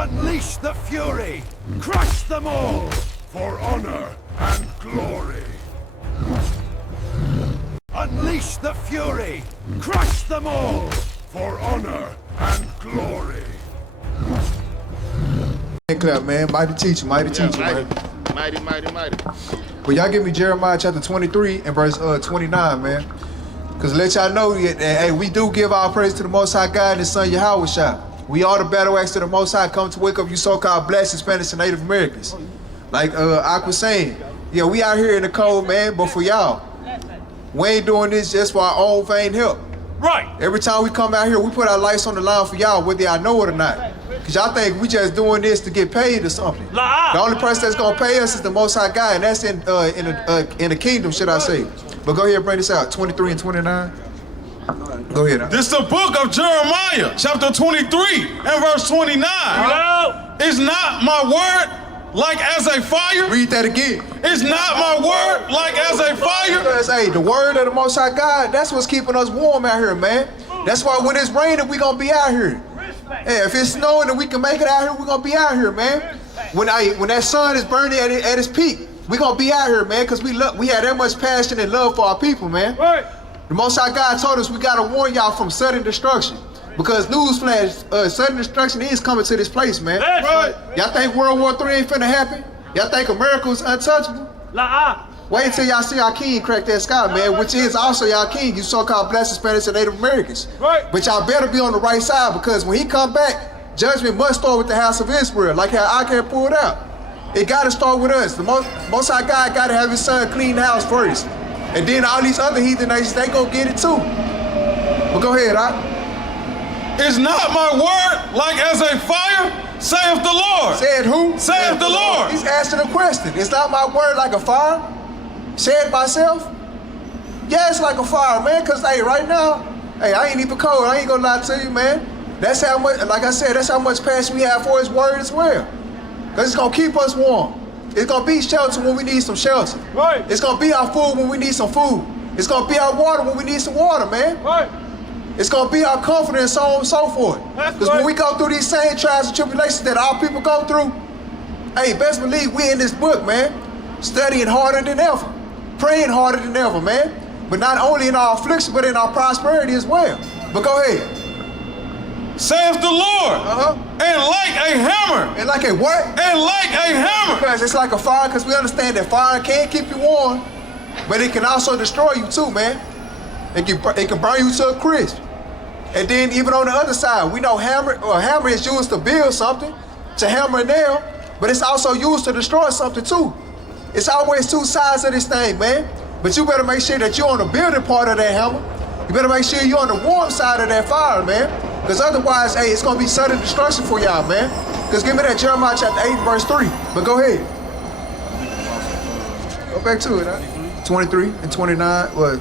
Unleash the fury! Crush them all! For honor and glory! Unleash the fury! Crush them all! For honor and glory! Clap, man. Mighty teacher, man. Mighty. But y'all give me Jeremiah chapter 23 and verse 29, man. Because let y'all know that, hey, we do give our praise to the Most High God and His Son Yahweh. We are the battle axe to the Most High, come to wake up you so-called black, Hispanics, and Native Americans. Like Ak was saying, yeah, we out here in the cold, man, but for y'all, we ain't doing this just for our own vain help. Right. Every time we come out here, we put our lives on the line for y'all, whether y'all know it or not. Because y'all think we just doing this to get paid or something. The only person that's going to pay us is the Most High God, and that's in the kingdom, should I say. But go ahead and bring this out, 23 and 29. Go ahead. This is the book of Jeremiah, chapter 23 and verse 29. Hello? Is not my word like as a fire? Read that again. Is not my word like as a fire? Because, hey, the word of the Most High God, that's what's keeping us warm out here, man. That's why when it's raining, we going to be out here. Hey, if it's snowing and we can make it out here, we're going to be out here, man. When that sun is burning at its peak, we're going to be out here, man, because we have that much passion and love for our people, man. Right. The Most High God told us we got to warn y'all from sudden destruction. Because newsflash, sudden destruction is coming to this place, man. That's right. Y'all think World War III ain't finna happen? Y'all think America's untouchable? Wait until y'all see our king crack that sky, man, which is also y'all king, you so-called black, Hispanics, and Native Americans. Right. But y'all better be on the right side, because when he come back, judgment must start with the house of Israel, like how I can pull it out. It got to start with us. The Most High God got to have his son clean the house first. And then all these other heathen nations, they gonna get it too. But go ahead, Is not my word like as a fire, saith the Lord. Said who? Saith the Lord. He's asking a question. Is not my word like a fire? Said myself? Yeah, it's like a fire, man, because, hey, right now, hey, I ain't even cold. I ain't gonna lie to you, man. That's how much, like I said, that's how much passion we have for his word as well. Because it's gonna keep us warm. It's gonna be shelter when we need some shelter. Right. It's gonna be our food when we need some food. It's gonna be our water when we need some water, man. Right. It's gonna be our comfort and so on and so forth. Because when we go through these same trials and tribulations that our people go through, hey, best believe we in this book, man, studying harder than ever, praying harder than ever, man. But not only in our affliction, but in our prosperity as well. But go ahead. Saith the Lord. And like a hammer. And like a what? And like a hammer. Because it's like a fire, because we understand that fire can keep you warm, but it can also destroy you too, man. It can burn you to a crisp. And then even on the other side, we know hammer is used to build something, to hammer a nail, but it's also used to destroy something too. It's always two sides of this thing, man. But you better make sure that you're on the building part of that hammer. You better make sure you're on the warm side of that fire, man. Because otherwise, hey, it's going to be sudden destruction for y'all, man. Because give me that Jeremiah chapter 8, verse 3. But go ahead. Go back to it, huh? 23 and 29. Well,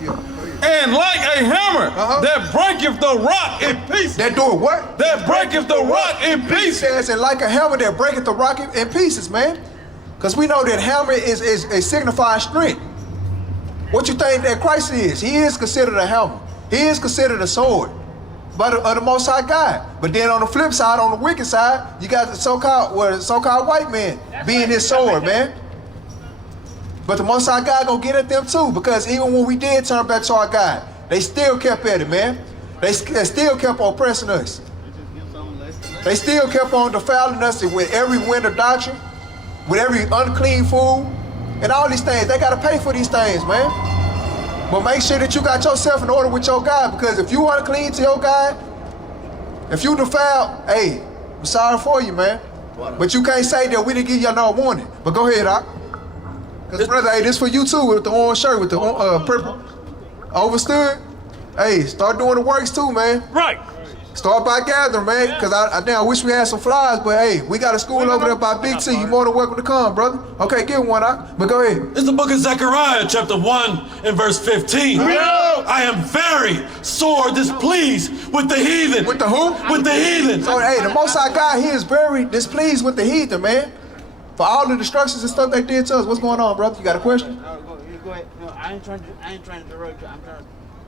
yeah. And like a hammer that breaketh the rock in pieces. That doing what? That breaketh the rock in He pieces. says, and like a hammer that breaketh the rock in pieces, man. Because we know that hammer is signifies strength. What you think that Christ is? He is considered a hammer. He is considered a sword by the Most High God. But then on the flip side, on the wicked side, you got the so-called white man being his sword, man. But the Most High God gonna get at them too, because even when we did turn back to our God, they still kept at it, man. They still kept on oppressing us. They still kept on defiling us with every wind of doctrine, with every unclean food, and all these things. They gotta pay for these things, man. But make sure that you got yourself in order with your God, because if you unclean to your God, if you defile, hey, I'm sorry for you, man. But you can't say that we didn't give you no warning. But go ahead, Doc. Because, brother, hey, this for you too, with the orange shirt, with the purple. Overstood? Hey, start doing the works too, man. Right. Start by gathering, man, because I wish we had some flies, but hey, we got a school over there by Big T. You more than welcome to come, brother. Okay, get one out, but go ahead. It's the book of Zechariah, chapter 1 and verse 15. I am very sore displeased with the heathen. With the who? With the heathen. So, hey, the Most High God, he is very displeased with the heathen, man. For all the destructions and stuff they did to us. What's going on, brother? You got a question? Go ahead. No, I ain't trying to interrupt you.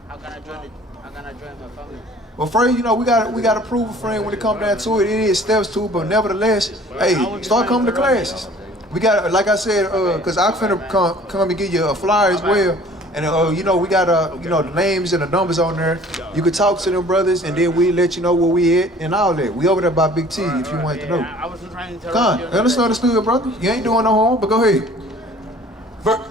How can I join my family? But friend, you know, we gotta prove a friend when it comes down to it. It is steps to it, but nevertheless, hey, start coming to classes. We got, like I said, cause I'm finna come and give you a flyer as well. And you know, we got you know, the names and the numbers on there. You could talk to them brothers, and then we let you know where we at and all that. We over there by Big T if you want to know. I was trying to Come on, understood, brother. You ain't doing no harm, but go ahead.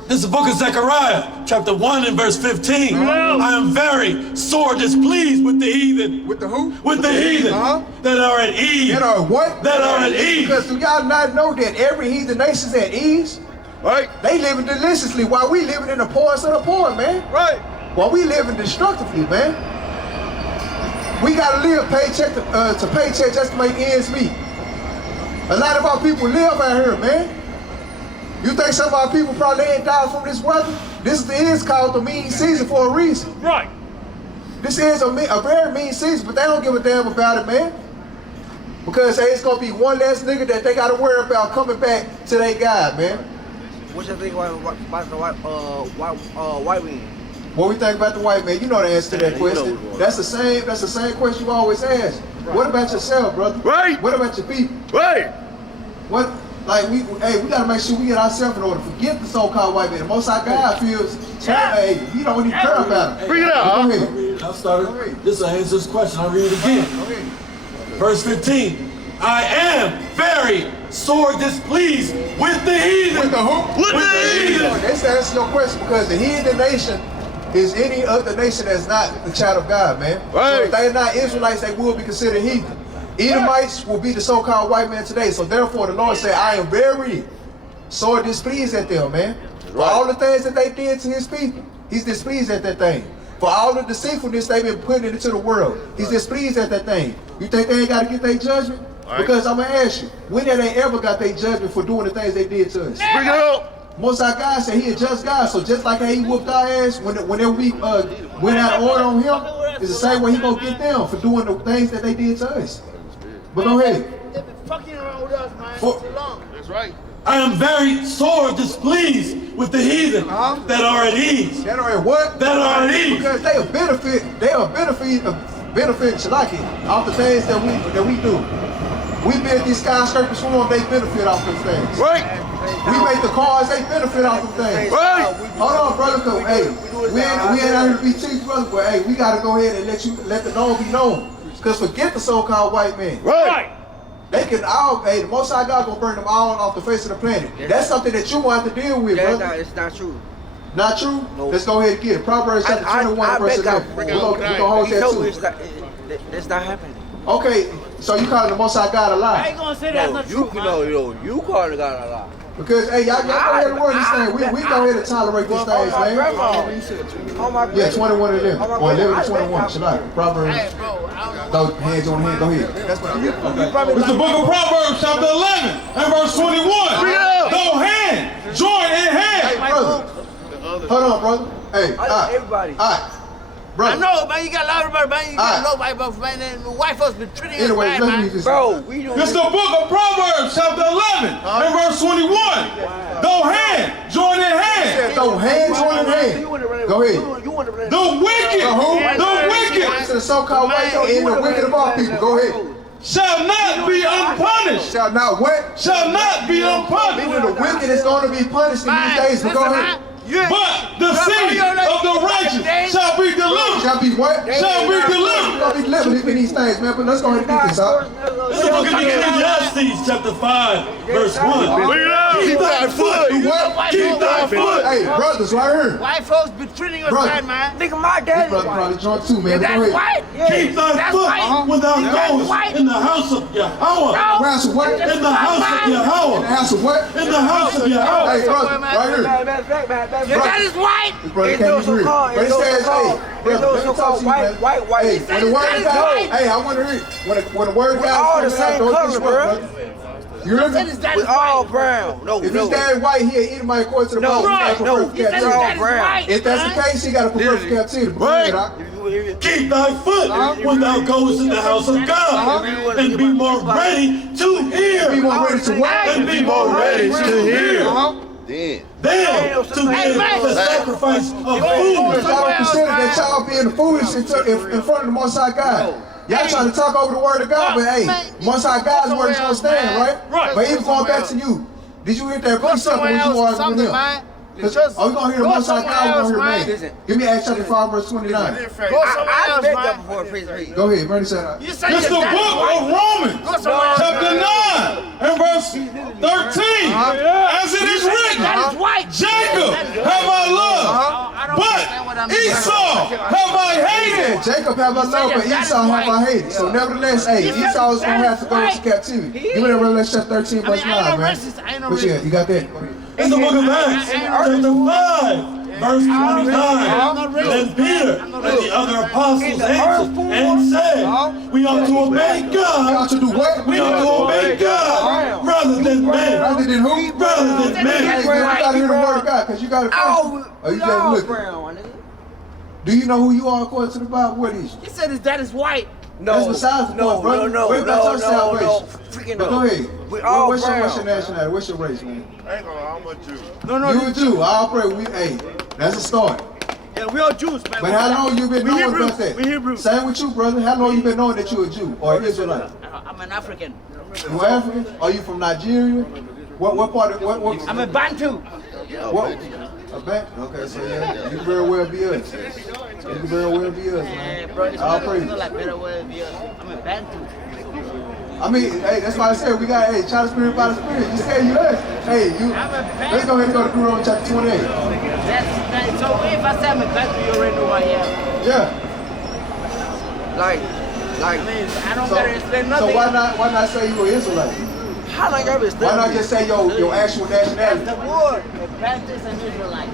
This is the book of Zechariah, chapter 1 and verse 15. I am very sore displeased with the heathen. With the who? With the heathen that are at ease. That are what? That are at ease. Because do y'all not know that every heathen nation's at ease? Right. They living deliciously while we living in the poorest of the poor, man. Right. While we living destructively, man. We gotta live paycheck to paycheck just to make ends meet. A lot of our people live out here, man. You think some of our people probably ain't died from this weather? This is called the mean season for a reason. Right. This is a very mean season, but they don't give a damn about it, man. Because hey, it's gonna be one less nigga that they gotta worry about coming back to their God, man. What you think about the white man? What we think about the white man? You know the answer to that question. That's the same question you always ask. What about yourself, brother? Right. What about your people? Right. What? Like we gotta make sure we get ourselves in order. Forget the so-called white man. The Most High God feels, hey, he don't even care about it. Bring it out. Go ahead. I'll start it. This will answer this question. I'll read it again. Verse 15. I am very sore displeased with the heathen. With the who? With the heathen. That's to answer your question, because the heathen nation is any other nation that's not the child of God, man. Right. So if they're not Israelites, they will be considered heathen. Edomites will be the so-called white man today. So therefore, the Lord said, I am very sore displeased at them, man. For all the things that they did to his people, he's displeased at that thing. For all the deceitfulness they've been putting into the world, he's displeased at that thing. You think they ain't got to get their judgment? Right. Because I'm going to ask you, when have they ever got their judgment for doing the things they did to us? Bring it up. Most High God said he a just God, so just like how he whooped our ass whenever we went out of order on him, it's the same way he gonna get them for doing the things that they did to us. But go ahead. They've been fucking around with us, man, for too long. That's right. I am very sore displeased with the heathen that are at ease. That are at what? That are at ease. Because they are benefit Shalaki off the things that we do. We build these skyscrapers for them, they benefit off those things. Right. We make the cars, they benefit off them things. Right. Hold on, brother, cause hey, we ain't out here to be teach brothers, but hey, we gotta go ahead and let the known be known. Cause forget the so-called white man. Right. They can all, hey, the Most High God gonna burn them all off the face of the planet. That's something that you want to deal with, brother. It's not true. Not true? No. Let's go ahead and get it. Proverbs chapter 21, verse 11. We're gonna hold that too. It's not happening. Okay, so you calling the Most High God a I lie? ain't gonna say that's not true, man. You call the God a lie. Because, hey, y'all go ahead and run this thing. We go ahead and tolerate these things, man. Yeah, 21 and 11. Or 11 to 21. Shalak. Proverbs. Hey, bro, Go hands on hand. Go ahead. That's what It's the book of Proverbs, chapter 11 and verse 21. Go hand, join in hand. Hey, brother. Hold on, brother. Hey, all right. Everybody. All right. Brother. I know, man, you got a lot of everybody, man. You got low white folks, man. And white folks been treating us Anyway, bad, let me man. just. Bro, we don't. It's the book of Proverbs, chapter 11 and verse 21. Go hand, join in hand. Throw hands on in hand. Go ahead. The wicked, the wicked To the so-called white man and the wicked of all people. Go ahead. shall not be unpunished. Shall not what? Shall not be unpunished. Meaning the wicked is going to be punished in these days. But go ahead. But the seed of the righteous shall be delivered. Shall be what? Shall be delivered. Shall be delivered in these things, man. But let's go ahead and get this out. This is the book of Ecclesiastes, chapter 5, verse 1. Keep thy foot. Do what? Keep thy foot. Hey, brothers, right here. White folks been treating us Brother. bad, man. Nigga, my This daddy. brother probably drunk too, man. But That's go ahead. white. Keep thy That's foot white. when thou That's goest white. in the house of Yahweh. House of what? In the house of In the Yahweh. house of what? In the house of Yahweh. Hey, brother, right here. Your dad is white. This brother can't be real. But he says, hey, brother, let me talk to you, man. White. Hey, when the word of God, hey, I want to hear it. When the word of God all the is coming out, same don't color, disrupt, bro. brother. You hear Said me? his dad With is all white. brown. No, If no. his dad white, he ain't eating my according to the No, Bible. right, no. He said his all dad is brown. white. If that's the man. case, he got to prepare for captivity. Right. Keep thy foot when thou goest in the house of God, and be more ready to Be hear. more ready to what? And be more ready to hear. Then to be the sacrifice of food. Y'all consider that y'all being foolish in front of the Most High God. Y'all trying to talk over the word of God, but hey, Most High God's word is gonna stand, right? But even going back to you, did you hear that precept when you arguing with him? Oh, you gonna hear the Most High God, you gonna hear me. Give me Acts chapter 5, verse 29. I bet that before the preacher. Go ahead, Bernie said. It's the book of Romans, chapter 9 and verse 13. As it is written, Jacob have I loved, but Esau have I hated. Jacob have I loved, but Esau have I hated. So nevertheless, hey, Esau is gonna have to go into captivity. Give me that Revelation chapter 13, verse 9, man. What you got? You got that? In the book of Acts, chapter 5, verse 29, then Peter and the other apostles answered and said, we ought to obey God. We ought to do what? We ought to obey God rather than man. Rather than who? Rather than Hey, man. man, you gotta hear the word of God, because you got a question. Or you just looking. Do you know who you are according to the Bible? What is you? He said his dad is white. That's besides the point, brother. What about your salvation? Freaking But go ahead. We all What's your brown. nationality? What's your race, man? I ain't gonna lie, I'm a Jew. You a Jew. I'll pray. Hey, that's a start. Yeah, we all Jews, man. But how long you been knowing about that? We Hebrew. Same with you, brother. How long you been knowing that you a Jew or Israelite? I'm an African. You African? Are you from Nigeria? What part of what? I'm a Bantu. What? A Bantu? Okay, so yeah, you very well be us. You can very well be us, man. Bro, it's I'll not praise. like better way of you. I'm a Bantu. I mean, hey, that's why I said we got, hey, child spirit by the spirit. You say you us. Hey, you. Let's go ahead and go to Deuteronomy chapter 28. That's so if I say I'm a Bantu, you already know who I am. Yeah. Like, I mean, I don't gotta explain nothing. So why not say you an Israelite? How long y'all been studying? Why not just say your actual nationality? That's the word. The Bantus and Israelite.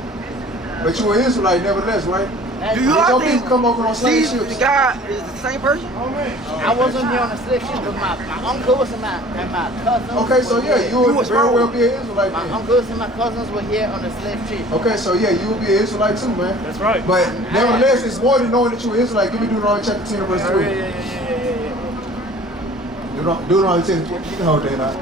But you an Israelite nevertheless, right? Do Did your people come over on slave ships? the guy is the same person? I wasn't here on a slave ship, but my uncles and my cousins. Okay, so yeah, you would very well be an Israelite. My then. uncles and my cousins were here on a slave ship. Okay, so yeah, you will be an Israelite too, man. That's right. But nevertheless, it's more than knowing that you're an Israelite. Give me Deuteronomy chapter 10 verse 3. Deuteronomy 10, you can hold that out.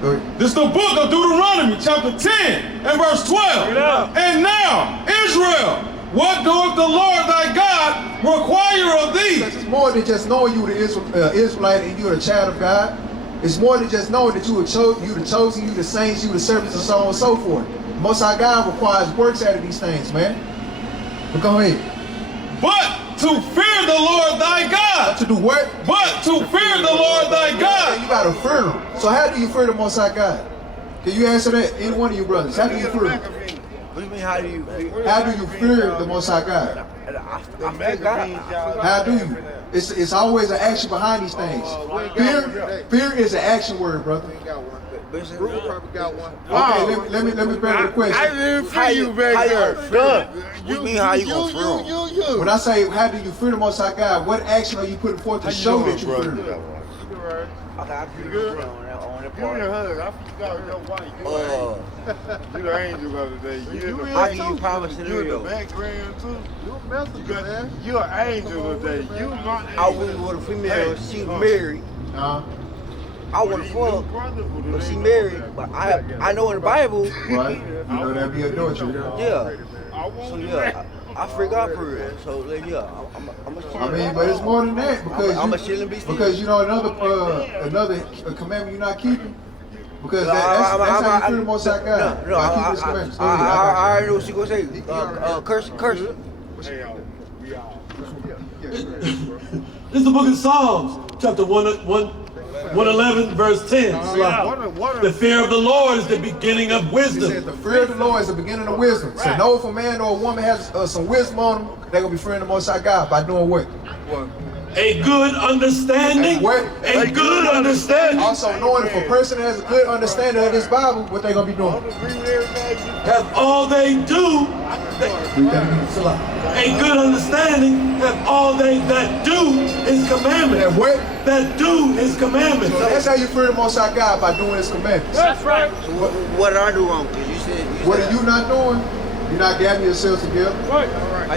Go ahead. This is the book of Deuteronomy, chapter 10 and verse 12. And now, Israel, what doeth the Lord thy God require of thee? Because it's more than just knowing you the Israelite and you're a child of God. It's more than just knowing that you the chosen, you the saints, you the servants, and so on and so forth. Most High God requires works out of these things, man. But go ahead. But to fear the Lord thy God. To do what? But to fear the Lord thy God. You gotta fear him. So how do you fear the Most High God? Can you answer that? Any one of you brothers. How do you fear him? What do you mean, how do you? How do you fear the Most High God? I fear God. How do you? It's always an action behind these things. Fear is an action word, brother. Okay, let me bring the question. I didn't feel you back there. What you mean, how you gonna fear him? When I say how do you fear the Most High God, what action are you putting forth to show that you fear him? Okay, I fear him on that part. I forgot your wife. You the angel of the day. I'll give you proper You scenario. the background too. You're an angel of the day. You not I was with a female, she married. I want to fuck, but she married. But I know in the Bible, Right? You know that'd be adultery. yeah. So yeah, I fear God for real. So yeah, I'm a I mean, but it's more than that I'm a chilling beast. because you know another commandment you're not keeping. Because that's how you fear the Most High God. No, By keeping His commandments. Go ahead. I already know what she gonna say. Curse. This is the book of Psalms, chapter 111, verse 10. The fear of the Lord is the beginning of He wisdom. said the fear of the Lord is the beginning of wisdom. So know if a man or a woman has some wisdom on them, they're going to be fearing the Most High God by doing what? A good understanding. What? A good understanding. Also knowing if a person has a good understanding of this Bible, what they're going to be doing. Have all they do. A good understanding. Have all they that do His commandments. And what? That do His commandments. So that's how you fear the Most High God, by doing His commandments. That's right. So what did I do wrong? Because you said. What are you not doing? You're not gathering yourself together. Right.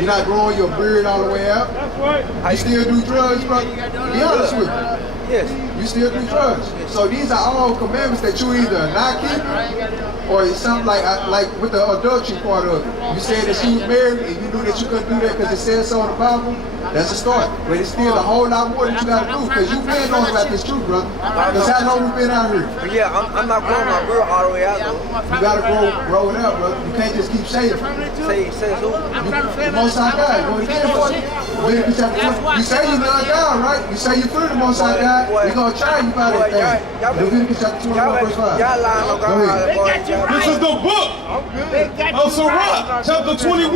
You're not growing your beard all the way out. That's right. You still do drugs, brother? Be honest with me. Yes. You still do drugs. So these are all commandments that you either are not keeping or it's something like with the adultery part of it. You said that she was married and you knew that you couldn't do that because it says so in the Bible. That's a start. But it's still a whole lot more that you got to do because you've been knowing about this truth, brother. Because how long we been out here? But yeah, I'm not growing my girl all the way out though. You got to grow it out, brother. You can't just keep saying it. Say who? The Most High God. You know what he You say you're not God, right? You say you're free the Most High God. We're going to try you by that thing. Leviticus chapter 21, verse 5. Y'all lying on God. This is the book of Sirach, chapter 21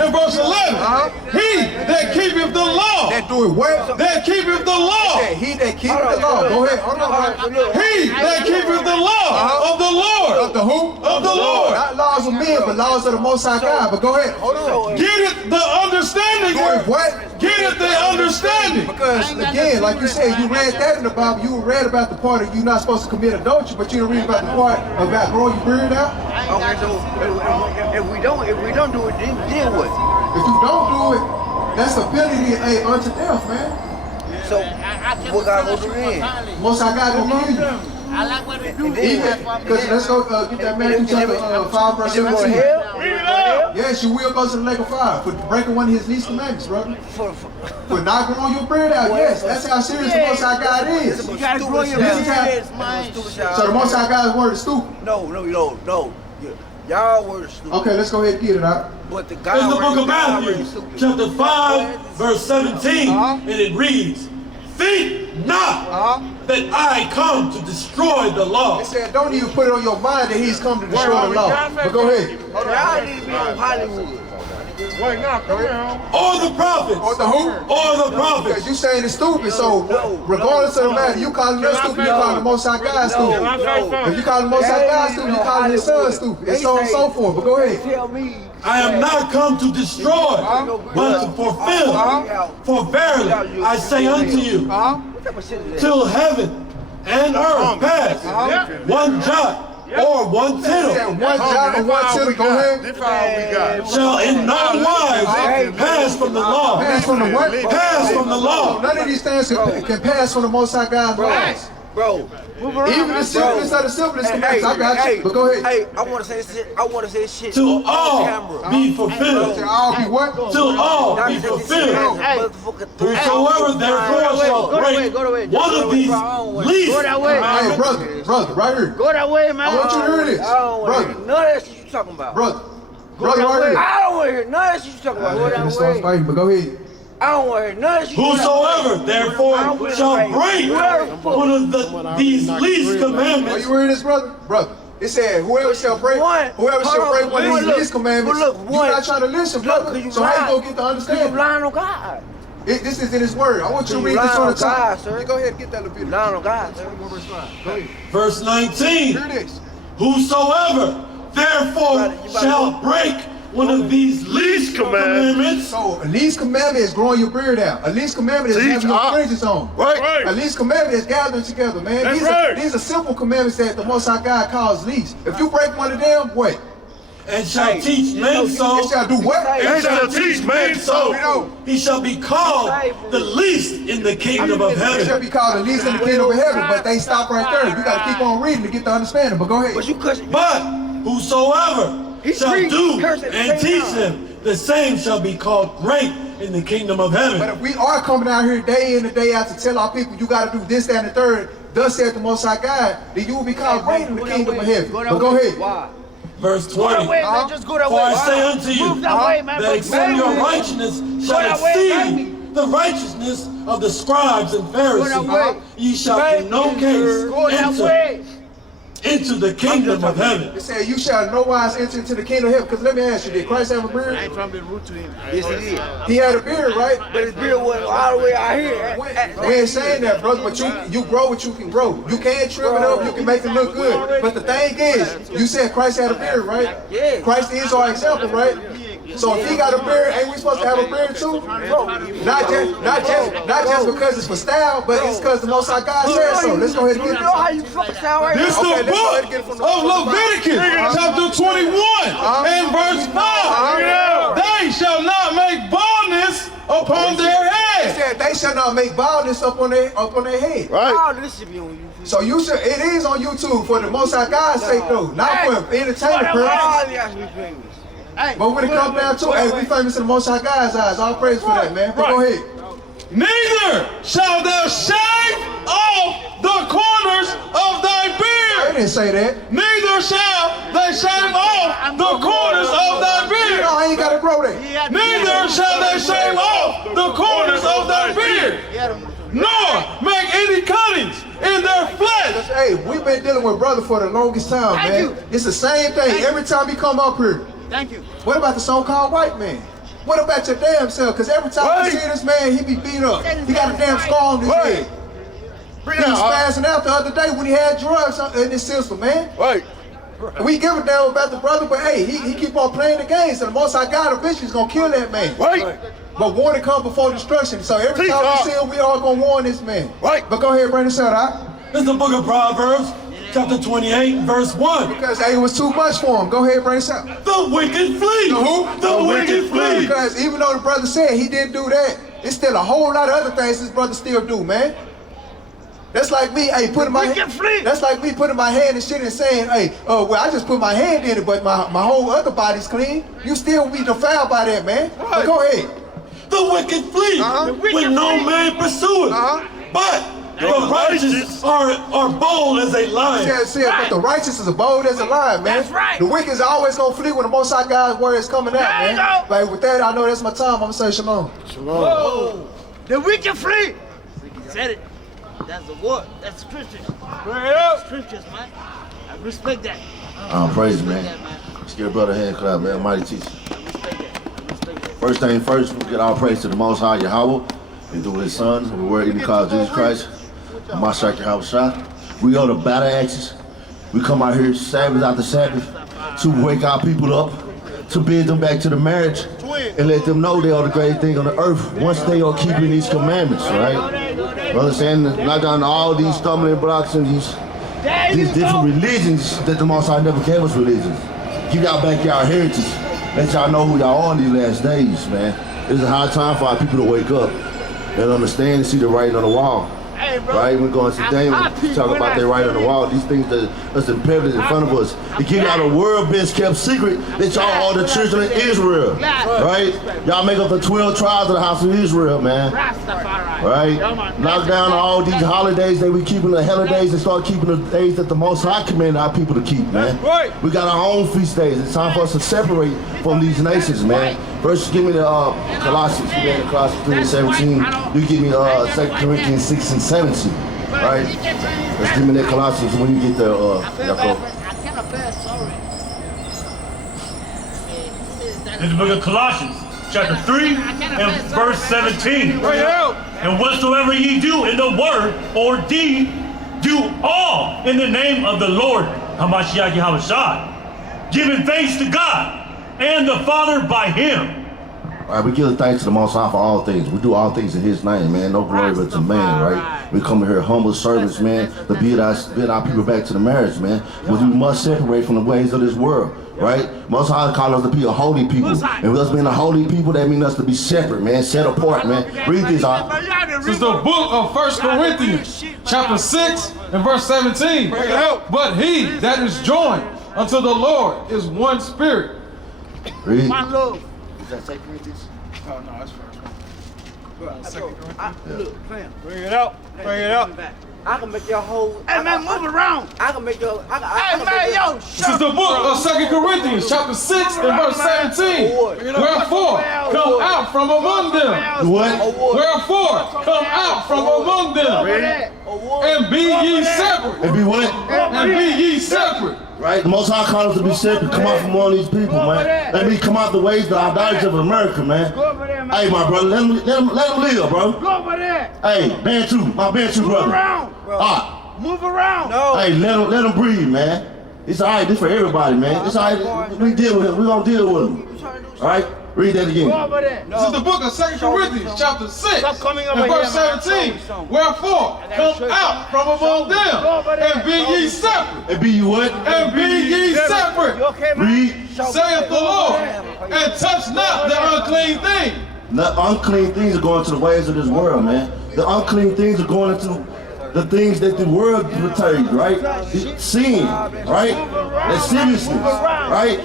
and verse 11. He that keepeth the law. That do it what? That keepeth the law. He that keepeth the law. Go ahead. Hold on. He that keepeth the law of the Lord. Of the who? Of the Lord. Not laws of men, but laws of the Most High God. But go ahead. Hold on. Get it the understanding. What? Get it the understanding. Because again, like you said, you read that in the Bible. You read about the part of you're not supposed to commit adultery, but you didn't read about the part about growing your beard out. Okay, so if we don't do it, then what? If you don't do it, that's a penalty unto death, man. So what God will do then? Most High God will kill you. I like what they do. Because let's go get that Matthew chapter 5 verse 17. Yes, you will go to the lake of fire for breaking one of his least commandments, brother. For not growing your beard out. Yes, that's how serious the Most High God is. You gotta grow your beard, man. So the Most High God's word is stupid. No. Y'all were stupid. Okay, let's go ahead and get it out. But the It's God the book of Matthew, chapter 5, verse 17, and it reads, "Think not that I come to destroy the law." It said, don't even put it on your mind that he's come to destroy the law. But go ahead. Y'all need to be on Hollywood. Wait, no, come here. Or the prophets. Or the who? Or the prophets. Because you saying it's stupid, so regardless of the matter, you calling them stupid, you calling the Most High God stupid. If you call the Most High God stupid, you calling his son stupid, and so on and so forth. But go ahead. Tell me. I am not come to destroy, but to fulfill. For verily I say unto you, till heaven and earth pass, one jot or one tittle One jot or one tittle, go ahead. shall in no wise pass from the law. Pass from the what? Pass from the law. None of these things can pass from the Most High God's laws. Bro. Even the simplest of the simplest commandments, I got you. But go ahead. Hey, I want to say this shit. Till all camera. be fulfilled. Till all be what? Till all be fulfilled. Whosoever therefore shall break one of these least Hey, brother, right here. Go that way, man. I want you to hear this. I don't want to hear none of that shit you talking about. Brother, right here. I don't want to hear none of that shit you talking about. Go that way. But go ahead. I don't want to hear none of that shit. Whosoever therefore shall break one of these least Are commandments. you hearing this, brother? Brother. It said, whoever shall break one of these least commandments, you're not trying to listen, brother. So how you gonna get the understanding? You lying on God. This is in his word. I want you to read this on the top. Sir. Go ahead and get that little bit. Lying on God, sir. Verse 19. Hear this. Whosoever therefore shall break one of these least commandments. So a least commandment is growing your beard out. A least commandment is having your fringes on. Right. A least commandment is gathering together, man. These are simple commandments that the Most High God calls least. If you break one of them, wait. And shall teach men so. It shall do what? And shall teach men so. He shall be called the least in the kingdom of It shall heaven. be called the least in the kingdom of heaven, but they stop right there. You got to keep on reading to get the understanding. But go ahead. But whosoever shall do and teach them, the same shall be called great in the kingdom of heaven. But if we are coming out here day in and day out to tell our people you got to do this, that, and the third, thus saith the Most High God, then you will be called great in the kingdom of heaven. But go ahead. Why? Verse 20. Just go that For way. I say unto you, that except your righteousness shall exceed the righteousness of the scribes and Pharisees, ye shall in no case enter into the kingdom of heaven. It said, you shall in no wise enter into the kingdom of heaven. Because let me ask you, did Christ have a beard? I ain't trying to be rude to him. Yes, he did. He had a beard, right? But his beard wasn't all the way out here. We ain't saying that, brother, but you grow what you can grow. You can trim it up, you can make it look good. But the thing is, you said Christ had a beard, right? Yeah. Christ is our example, right? So if he got a beard, ain't we supposed to have a beard too? Not just because it's for style, but it's because the Most High God said so. Let's go ahead and get You know how you fucking sound right This now? the book of Leviticus, chapter 21 and verse 5. They shall not make baldness upon their heads. said they shall not make violence up on their head. Right. All this should be on YouTube. So you should. It is on YouTube for the Most High God's sake, though, not for entertainment purposes. But when it comes down to, hey, we famous in the Most High God's eyes. All praise for that, man. But go ahead. Neither shall thou shave off the corners of thy beard. I didn't say that. Neither shall they shave off the corners of thy beard. No, I ain't got to grow that. Neither shall they shave off the corners of thy beard, nor make any cuttings in their flesh. Hey, we've been dealing with brother for the longest time, man. It's the same thing every time he come up here. Thank you. What about the so-called white man? What about your damn self? Because every time we see this man, he be beat up. He got a damn scar on his head. He was spazzing out the other day when he had drugs in his system, man. Right. We give a damn about the brother, but hey, he keep on playing the games, and the Most High God eventually is gonna kill that man. Right. But warning comes before destruction. So every time we see him, we all gonna warn this man. Right. But go ahead, bring this out, all right? It's the book of Proverbs, chapter 28, verse 1. Because hey, it was too much for him. Go ahead, bring this out. The wicked flee. The who? The wicked flee. Because even though the brother said he didn't do that, it's still a whole lot of other things this brother still do, man. That's like me, hey, putting my that's like me putting my hand in shit and saying, hey, well, I just put my hand in it, but my whole other body's clean. You still be defiled by that, man. Right. But go ahead. The wicked flee when no man pursueth. But the righteous are bold as a lion. But the righteous is as bold as a lion, man. That's right. The wicked is always gonna flee when the Most High God's word is coming out, man. Like with that, I know that's my time. I'm gonna say shalom. Shalom. Whoa. The wicked flee. He said it. That's the word. That's scriptures. Scriptures, man. I respect that. Praise man. Let's get a brother hand clap, man. Mighty teacher. I respect that. First thing first, we get all praise to the Most High Yahweh and through His Son, the Word in the cause Jesus Christ. Mashiach Yahweh Shah. We are the Battle Axes. We come out here Sabbath after Sabbath to wake our people up, to bid them back to the marriage, and let them know they are the greatest thing on the earth once they are keeping these commandments, right? You understand? Knock down all these stumbling blocks and these different religions that the Most High never gave us religions. Keep y'all back y'all heritage. Let y'all know who y'all are in these last days, man. It's a high time for our people to wake up and understand and see the writing on the wall. Right? We're going to today talk about their right on the wall. These things that's imperative in front of us. To give y'all the world best kept secret that y'all are the children of Israel. Right? Y'all make up the 12 tribes of the house of Israel, man. Right? Knock down all these holidays that we keeping, the holidays, and start keeping the days that the Most High commanded our people to keep, man. We got our own feast days. It's time for us to separate from these nations, man. First, give me the Colossians. You got the Colossians 3 and 17. You give me 2 Corinthians 6 and 17. Right? Let's give me that Colossians when you get there, In the book of Colossians, chapter 3 and verse 17. And whatsoever ye do in the word or deed, do all in the name of the Lord, Hamashiach Yahweh Shai, giving thanks to God and the Father by Him. All right, we give thanks to the Most High for all things. We do all things in His name, man. No glory but to man, right? We come here humble servants, man, to bid our people back to the marriage, man. But we must separate from the ways of this world, right? Most High call us to be a holy people. And with us being a holy people, that means us to be separate, man, set apart, man. Read this, This is the book of 1 Corinthians, chapter 6 and verse 17. But he that is joined unto the Lord is one spirit. Read. One love. Is that 2 Corinthians? Oh, no, that's first one. Look, fam. Bring it out. Bring it out. I can make your whole. Hey man, move around. I can make your. Hey man, yo, This is the book of 2 Corinthians, chapter 6 and verse 17. Wherefore, come out from among them. What? Wherefore, come out from among them. And be ye separate. And be what? And be ye separate. Right? The Most High called us to be separate. Come out from all these people, man. Let me come out the ways of the idolatry of America, man. Hey, my brother, let him live, bro. Go over there. Hey, Bantu, my Bantu brother. Move around. Move around. No. Hey, let him breathe, man. It's all right. This for everybody, man. It's all right. We deal with him. We gonna deal with him. All right? Read that again. Go over there. This is the book of 2 Corinthians, chapter 6 Stop coming over and verse here, man. 17. Wherefore, come out from among them and be ye separate. And be you what? And be ye separate, You okay, man? Read. saith the Lord, and touch not the unclean thing, The unclean things are going to the ways of this world, man. The unclean things are going into the things that the world portrays, right? Sin, right? Lasciviousness, right?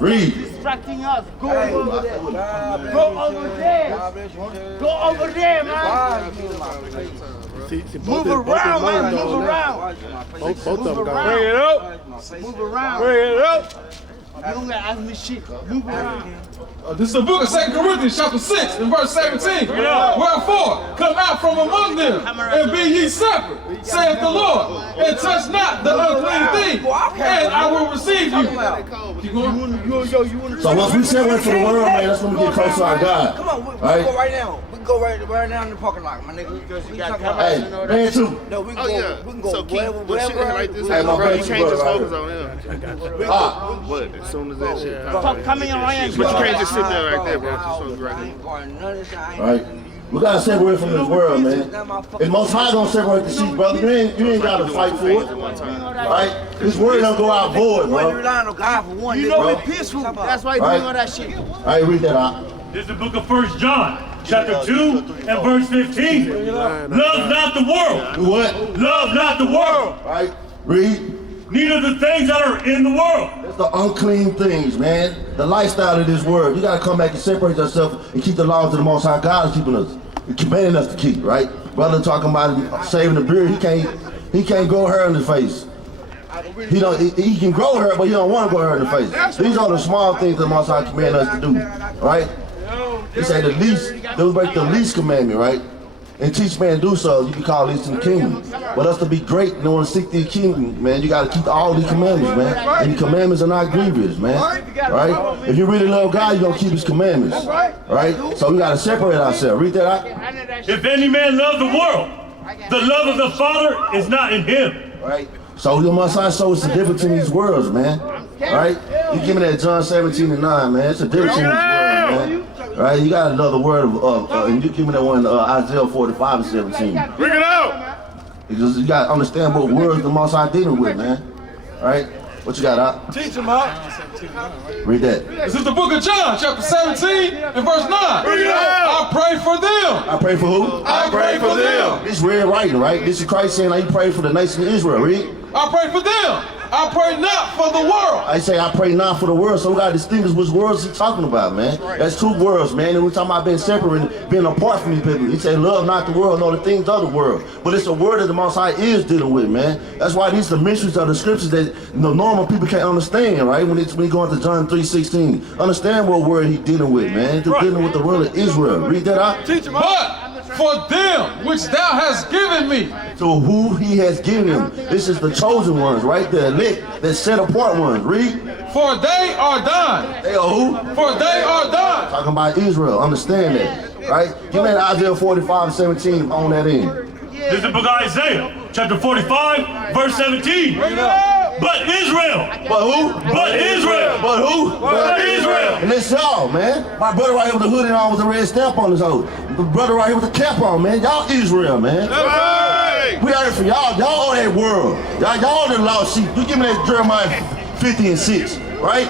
Read. Distracting us. Go over there. Go over there. Go over there, man. Move around, man. Move around. Both of them Bring it up. Move around. Bring it up. You don't gotta ask me shit. Move around. This is the book of 2 Corinthians chapter 6 and verse 17. Wherefore, come out from among them and be ye separate, saith the Lord, and touch not the unclean thing, and I will receive you. Keep going. So once we separate from the world, man, that's when we get closer to our God. Come on, we can Right? go right now. We can go right now in the parking lot, my nigga. Hey, man, too. No, we can Oh go. yeah. We can go So keep wherever. what shit like this. Hey, my Bro, you brother, can't just brother, focus on him. Ah, What? As soon as that shit Stop coming around. But you can't just sit there right there, bro. Just focus right there. right. We gotta separate from this world, man. And Most High gonna separate the sheep, brother. You ain't gotta fight for it, right? This word don't go out void, When you bro. rely on God for one, You know Bro. we peaceful. That's why you Right. doing all that shit. All right, read that out. This is the book of 1 John, chapter 2 and verse 15. Love not the world. Do what? Love not the world. Right? Read. Neither the things that are in the world. That's the unclean things, man. The lifestyle of this world. You gotta come back and separate yourself and keep the laws of the Most High God is keeping us, commanding us to keep, right? Brother talking about saving the beard, he can't grow hair in his face. He can grow hair, but he don't want to grow hair in the face. These are the small things that the Most High command us to do, right? He said the least, they'll break the least commandment, right? And teach man to do so, you can call least in the kingdom. But us to be great and want to seek the kingdom, man, you got to keep all these commandments, man. And the commandments are not grievous, man. Right? If you really love God, you're going to keep his commandments. Right? So we got to separate ourselves. Read that out. If any man love the world, the love of the Father is not in him. Right? So you must show us the difference in these worlds, man. Right? You give me that John 17:9, man. It's a difference in these worlds, man. Right? You got another word and you give me that one, Isaiah 45:17. Bring it out. Because you got to understand what words the Most High dealing with, man. Right? What you got out? Teach him out. Read that. This is the book of John, chapter 17 and verse 9. Bring it out. I pray for them. I pray for who? I pray for them. This red writing, right? This is Christ saying, like, you pray for the nation of Israel. Read. I pray for them. I pray not for the world. I say I pray not for the world, so we gotta distinguish which worlds he's talking about, man. That's two worlds, man. And we're talking about being separate, being apart from these people. He say love not the world, nor the things of the world. But it's a word that the Most High is dealing with, man. That's why these are the mysteries of the scriptures that the normal people can't understand, right? When you go into John 3:16, understand what word he's dealing with, man. He's dealing with the world of Israel. Read that out. Teach him. But for them which thou hast given me. So who he has given him. This is the chosen ones, right? The elect, the set apart ones. Read. For they are thine. They are who? For they are thine. Talking about Israel. Understand that, right? Give me that Isaiah 45:17 on that end. This is the book of Isaiah, chapter 45, verse 17. But Israel. But who? But Israel. But who? But Israel. And it's y'all, man. My brother right here with the hoodie on with the red stamp on his hood. The brother right here with the cap on, man. Y'all Israel, man. Hey! We out here for y'all. Y'all own that world. Y'all the lost sheep. You give me that Jeremiah 50:6, right?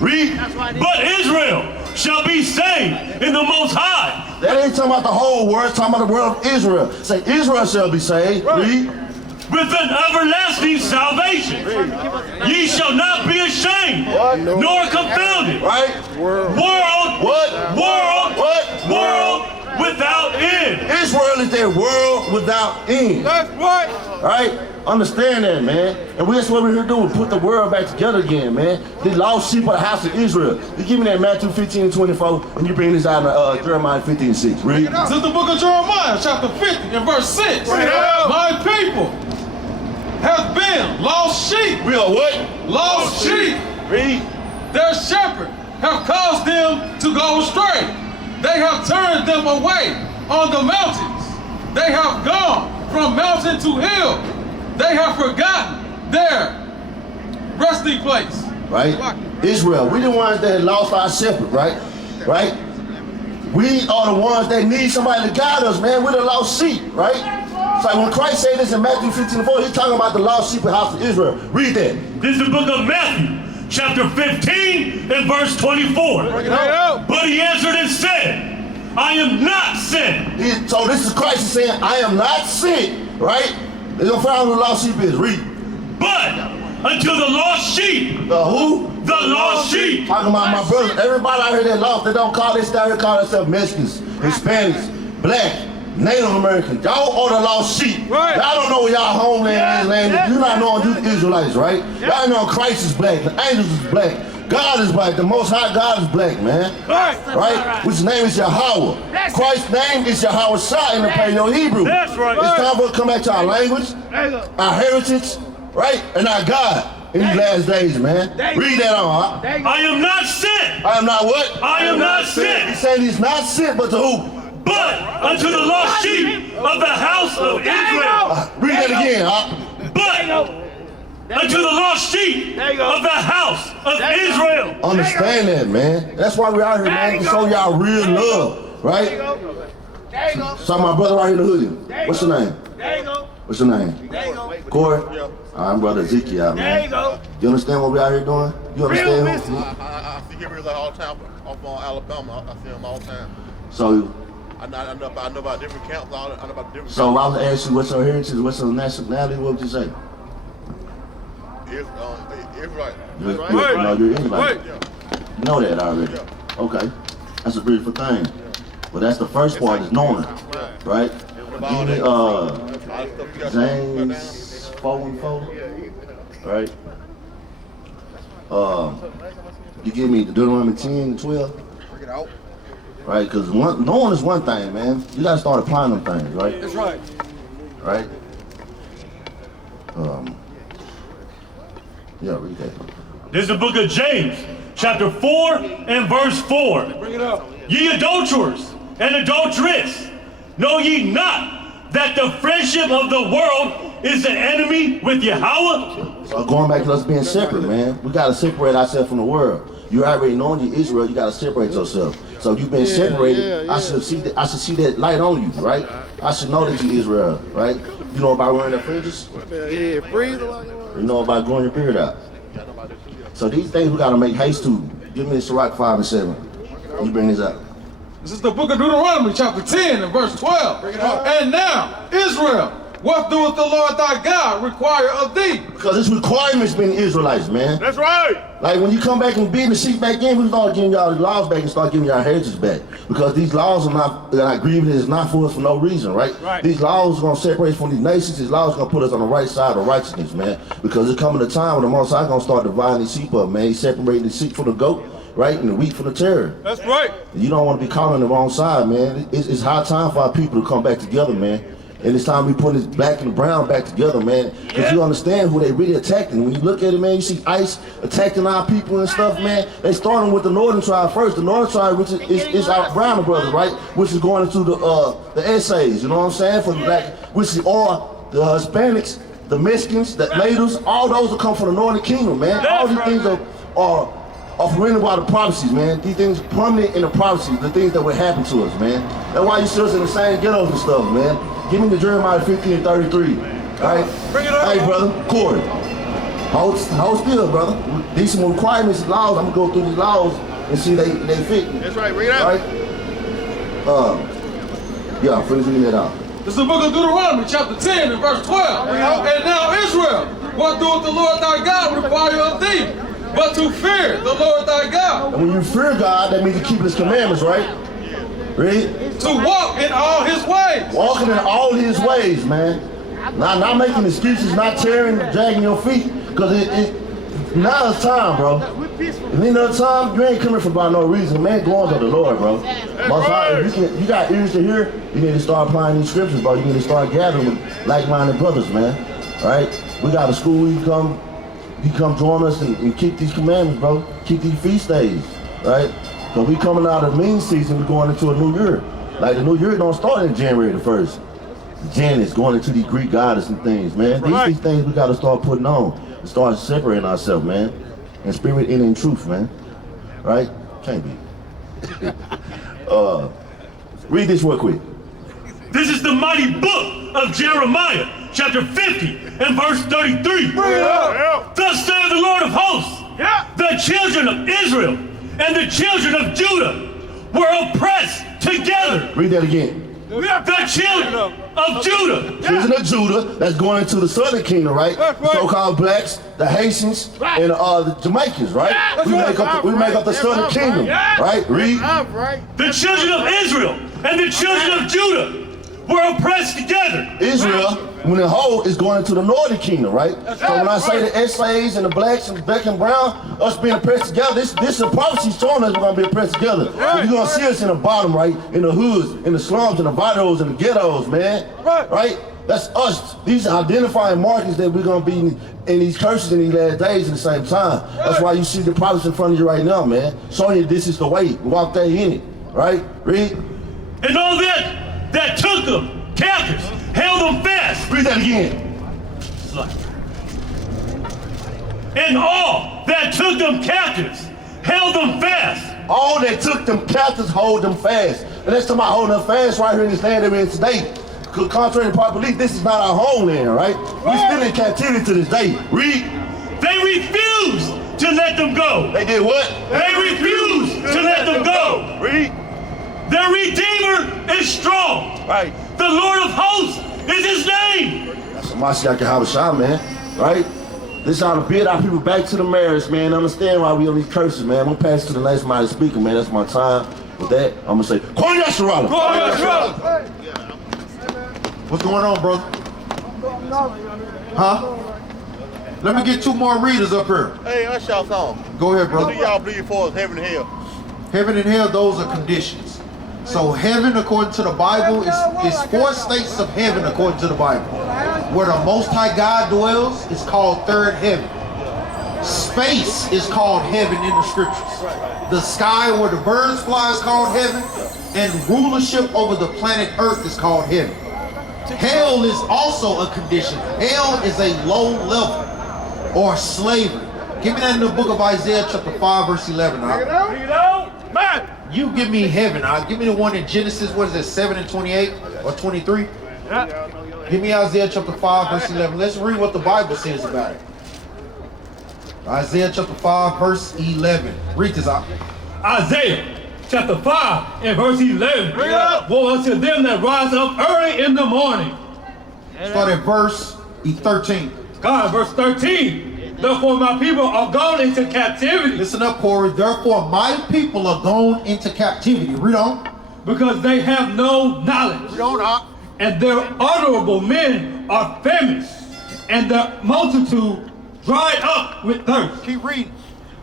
Read. But Israel shall be saved in the Most High. That ain't talking about the whole world. It's talking about the world of Israel. Say Israel shall be saved. Read. With an everlasting salvation. Ye shall not be ashamed, nor confounded. Right? World. What? World. What? World without end. Israel is that world without end. That's right. Right? Understand that, man. And that's what we're here to do. Put the world back together again, man. The lost sheep of the house of Israel. You give me that Matthew 15:24, and you bring this out of Jeremiah 15:6. Read. This is the book of Jeremiah, chapter 50 and verse 6. My people have been lost sheep. We are what? Lost sheep. Read. Their shepherd have caused them to go astray. They have turned them away on the mountains. They have gone from mountain to hill. They have forgotten their resting place. Right? Israel. We the ones that lost our shepherd, right? Right? We are the ones that need somebody to guide us, man. We're the lost sheep, right? It's like when Christ said this in Matthew 15:4, he's talking about the lost sheep of the house of Israel. Read that. This is the book of Matthew, chapter 15 and verse 24. But he answered and said, I am not sent. So this is Christ saying, I am not sent, right? They're going to find who the lost sheep is. Read. But unto the lost sheep. The who? The lost sheep. Talking about my brothers. Everybody out here that lost, they don't call this down here, call themselves Mexicans, Hispanics, Black, Native Americans. Y'all are the lost sheep. Right. Y'all don't know where y'all homeland is landed. You're not knowing you the Israelites, right? Y'all know Christ is black, the angels is black. God is black, the Most High God is black, man. Right? Which name is Yahweh. Christ's name is Yahweh Shah in the Paleo-Hebrew. That's right. It's time for us to come back to our language, our heritage, right? And our God in these last days, man. Read that on, huh? I am not sent. I am not what? I am not sent. He's saying he's not sent, but to who? But unto the lost sheep of the house of Israel. Read that again, huh? But unto the lost sheep of the house of Israel. Understand that, man. That's why we're out here, man, to show y'all real love, right? So my brother right here in the hoodie. What's your name? What's your name? Corey? I'm brother Ezekiel, man. You understand what we out here doing? You understand who? I see him all the time off on Alabama. I see him all the time. So I know about different camps. I know about different. So I was asking you, what's your heritage? What's your nationality? What would you say? Israelite. No, you're Israelite. You know that already. Okay, that's a beautiful thing. But that's the first part, is knowing, right? Give me James 4:4, right? You give me Deuteronomy 10:12. Bring it out. Right, because knowing is one thing, man. You gotta start applying them things, right? That's right. Right? Yeah, read that. This is the book of James, chapter 4 and verse 4. Bring it up. Ye adulterers and adulteress, know ye not that the friendship of the world is the enemy with Yahweh? So going back to us being separate, man. We gotta separate ourselves from the world. You already know you're Israel, you gotta separate yourself. So you've been separated, I should see that light on you, right? I should know that you're Israel, right? You know about wearing the fringes? Yeah, breathe. You know about growing your beard out. So these things we gotta make haste to. Give me Sirach 5 and 7. You bring this up. This is the book of Deuteronomy, chapter 10 and verse 12. And now, Israel, what doeth the Lord thy God require of thee? Because it's requirements being Israelites, man. That's right. Like when you come back and beat the sheep back in, we start giving y'all the laws back and start giving y'all heritage back. Because these laws are not grievous, it's not for us for no reason, right? These laws are gonna separate us from these nations, these laws are gonna put us on the right side of righteousness, man. Because it's coming a time when the Most High gonna start dividing these sheep up, man. He's separating the sheep from the goat, right? And the wheat from the tare. That's right. You don't want to be caught on the wrong side, man. It's high time for our people to come back together, man. And it's time we put this black and the brown back together, man. Because you understand who they really attacking. When you look at it, man, you see ICE attacking our people and stuff, man. They starting with the northern tribe first. The northern tribe, which is our brown brothers, right? Which is going into the essays, you know what I'm saying? For the black, which is all the Hispanics, the Mexicans, the natives, all those will come from the northern kingdom, man. All these things are surrendered by the prophecies, man. These things prominent in the prophecies, the things that will happen to us, man. That's why you see us in the same ghettos and stuff, man. Give me the Jeremiah 15 and 33. All right? Bring it up. Hey, brother, Corey. Hold still, brother. These some requirements and laws. I'm gonna go through these laws and see they fit. That's right. Bring it up. All right? Yeah, finish reading that out. This is the book of Deuteronomy, chapter 10 and verse 12. And now, Israel, what doeth the Lord thy God require of thee? But to fear the Lord thy God. And when you fear God, that means you keep his commandments, right? Read. To walk in all his ways. Walking in all his ways, man. Not making excuses, not dragging your feet. Because now it's time, bro. And any other time, you ain't coming from by no reason. Man, going to the Lord, bro. Most high, if you got ears to hear, you need to start applying these scriptures, bro. You need to start gathering with like-minded brothers, man. Right? We got a school where you come join us and keep these commandments, bro. Keep these feast days, right? So we coming out of mean season, we going into a new year. Like the new year don't start in January the 1st. Janus going into these Greek goddess and things, man. These things we gotta start putting on and start separating ourselves, man. In spirit and in truth, man. Right? Can't be. Read this real quick. This is the mighty book of Jeremiah, chapter 50 and verse 33. Bring it up. Thus saith the Lord of hosts, the children of Israel and the children of Judah were oppressed together. Read that again. The children of Judah. Children of Judah, that's going into the southern kingdom, right? The so-called blacks, the Haitians, and the Jamaicans, right? We make up the southern kingdom, right? Read. The children of Israel and the children of Judah were oppressed together. Israel, when the whole, is going into the northern kingdom, right? So when I say the essays and the blacks and black and brown, us being oppressed together, this is a prophecy showing us we're going to be oppressed together. You're going to see us in the bottom, right? In the hoods, in the slums, in the vitals, in the ghettos, man. Right? That's us. These are identifying markers that we're going to be in these curses in these last days at the same time. That's why you see the prophets in front of you right now, man. Showing you this is the way. Walk there in it. Right? Read. And all that took them captives, held them fast. Read that again. And all that took them captives, held them fast. All that took them captives, hold them fast. And that's talking about holding them fast right here in this land that we're in today. Contrary to popular belief, this is not our homeland, right? We're still in captivity to this day. Read. They refused to let them go. They did what? They refused to let them go. Read. Their Redeemer is strong. Right. The Lord of hosts is his name. That's a Mashiach Yahushua, man. Right? This is how to build our people back to the marriage, man. Understand why we on these curses, man. I'm gonna pass it to the next mighty speaker, man. That's my time. With that, I'm gonna say, Kwame Yasharala. What's going on, brother? Huh? Let me get two more readers up here. Hey, that's y'all song. Go ahead, brother. What do y'all believe for is heaven and hell? Heaven and hell, those are conditions. So heaven, according to the Bible, is 4 states of heaven according to the Bible. Where the Most High God dwells is called third heaven. Space is called heaven in the scriptures. The sky where the birds fly is called heaven, and rulership over the planet Earth is called heaven. Hell is also a condition. Hell is a low level or slavery. Give me that in the book of Isaiah chapter 5 verse 11. You give me heaven. Give me the one in Genesis, what is it, 7 and 28 or 23? Give me Isaiah chapter 5 verse 11. Let's read what the Bible says about it. Isaiah chapter 5 verse 11. Read this out. Isaiah chapter 5 and verse 11. Woe unto them that rise up early in the morning. Start at verse 13. God, verse 13. Therefore my people are gone into captivity. Listen up, Corey. Therefore my people are gone into captivity. Read on. Because they have no knowledge. Read on. And their honorable men are famished, and the multitude dried up with thirst. Keep reading.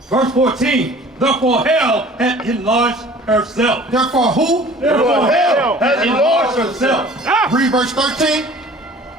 Verse 14. Therefore hell hath enlarged herself. Therefore who? Therefore hell hath enlarged herself. Read verse 13.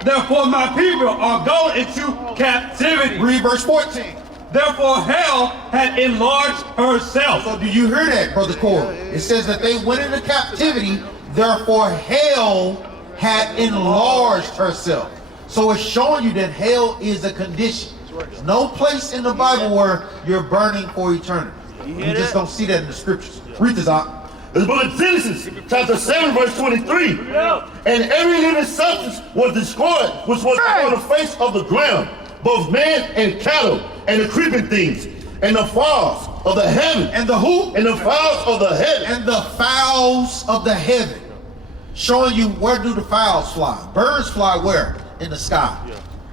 Therefore my people are gone into captivity. Read verse 14. Therefore hell hath enlarged herself. So do you hear that, Brother Corey? It says that they went into captivity, therefore hell had enlarged herself. So it's showing you that hell is a condition. There's no place in the Bible where you're burning for eternity. You just don't see that in the scriptures. Read this out. The book of Genesis, chapter 7, verse 23. And every living substance was destroyed, which was on the face of the ground, both man and cattle, and the creeping things, and the fowls of the heaven. And the who? And the fowls of the heaven. And the fowls of the heaven. Showing you where do the fowls fly. Birds fly where? In the sky.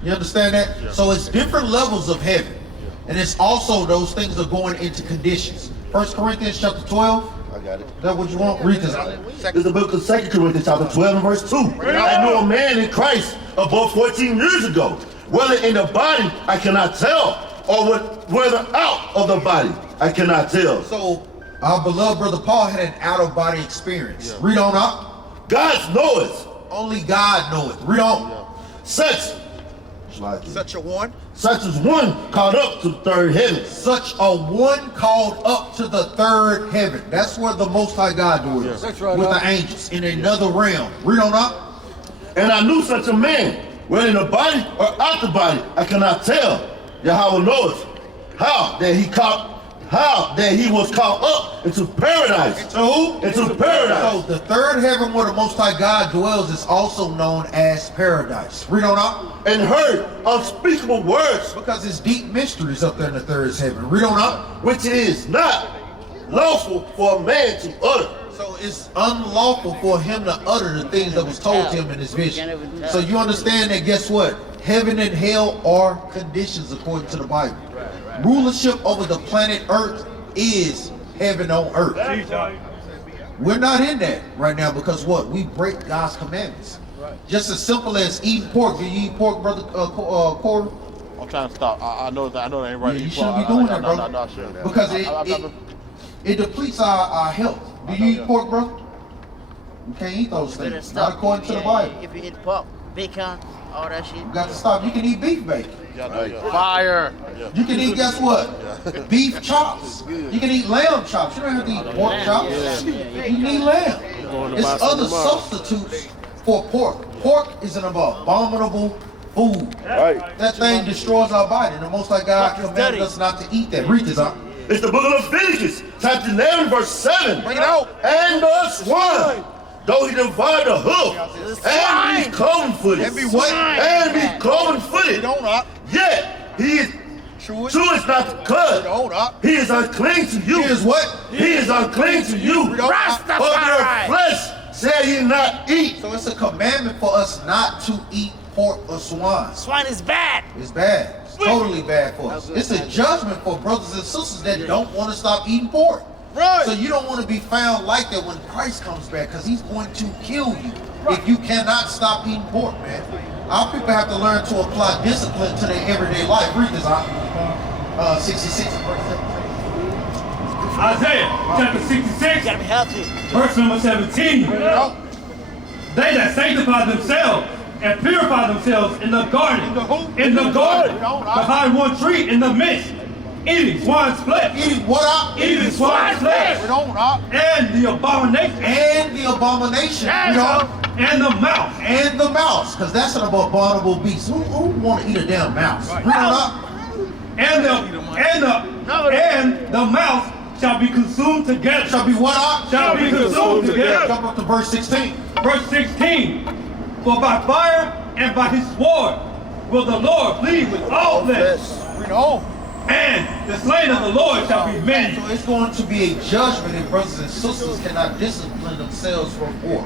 You understand that? So it's different levels of heaven. And it's also those things are going into conditions. 1 Corinthians chapter 12. I got it. Is that what you want? Read this out. This is the book of 2 Corinthians chapter 12 and verse 2. I knew a man in Christ above 14 years ago. Whether in the body, I cannot tell. Or whether out of the body, I cannot tell. So our beloved brother Paul had an out-of-body experience. Read on up. God knoweth. Only God knoweth. Read on. Such a one? Such as one called up to the third heaven. Such a one called up to the third heaven. That's where the Most High God dwells. With the angels in another realm. Read on up. And I knew such a man, whether in the body or out the body, I cannot tell. Yahweh knoweth how that he caught How? That he was caught up into paradise. Into who? Into paradise. So the third heaven where the Most High God dwells is also known as paradise. Read on up. And heard unspeakable words. Because it's deep mysteries up there in the third heaven. Read on up. Which it is not lawful for a man to utter. So it's unlawful for him to utter the things that was told to him in his vision. So you understand that, guess what? Heaven and hell are conditions according to the Bible. Rulership over the planet Earth is heaven on earth. We're not in that right now because what? We break God's commandments. Just as simple as eating pork. Do you eat pork, brother Corey? I'm trying to stop. I know that ain't right. Yeah, you shouldn't be doing that, brother. No, shouldn't. Because it depletes our health. Do you eat pork, brother? You can't eat those things. Not according to the Bible. If you eat pork, bacon, all that shit. You got to stop. You can eat beef bacon. Fire. You can eat, guess what? Beef chops. You can eat lamb chops. You don't have to eat pork chops. You can eat lamb. It's other substitutes for pork. Pork is an abominable food. That thing destroys our body. And the Most High God commanded us not to eat that. Read this out. It's the book of Leviticus, chapter 11, verse 7. Bring it out. And the swine, though he divide the hoof, and be cloven-footed. And be what? And be cloven-footed. Yet he is true is not the cut. He is unclean to you. He is what? He is unclean to you. For their flesh shall ye not eat. So it's a commandment for us not to eat pork or swine. Swine is bad. It's bad. It's totally bad for us. It's a judgment for brothers and sisters that don't want to stop eating pork. Right. So you don't want to be found like that when Christ comes back, because he's going to kill you if you cannot stop eating pork, man. Our people have to learn to apply discipline to their everyday life. Read this out. 66 verse 17. Isaiah chapter 66, Gotta be healthy. verse number 17. They that sanctify themselves and purify themselves in the garden, behind one tree in the midst, eating swine's flesh. Eating what up? Eating swine's flesh. And the abomination. And the abomination. And the mouse. And the mouse, because that's an abominable beast. Who want to eat a damn mouse? Read on up. And the mouse shall be consumed together. Shall be what up? Shall be consumed together. Jump up to verse 16. Verse 16. For by fire and by his sword will the Lord plead with all flesh. And the slain of the Lord shall be many. So it's going to be a judgment if brothers and sisters cannot discipline themselves from pork.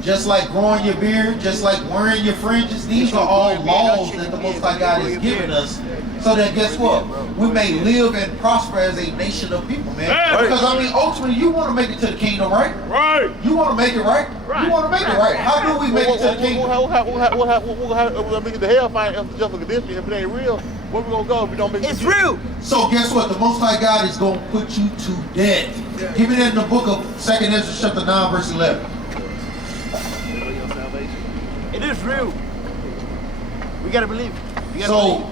Just like growing your beard, just like wearing your fringes, these are all laws that the Most High God has given us, so that guess what? We may live and prosper as a nation of people, man. Because I mean, ultimately, you want to make it to the kingdom, right? Right. You want to make it right? You want to make it right. How do we make it to the kingdom? We'll make it to hellfire if just a condition. If it ain't real, where we gonna go if we don't make it? It's real. So guess what? The Most High God is going to put you to death. Give me that in the book of 2nd Ezra chapter 9, verse 11. It is real. We gotta believe. So,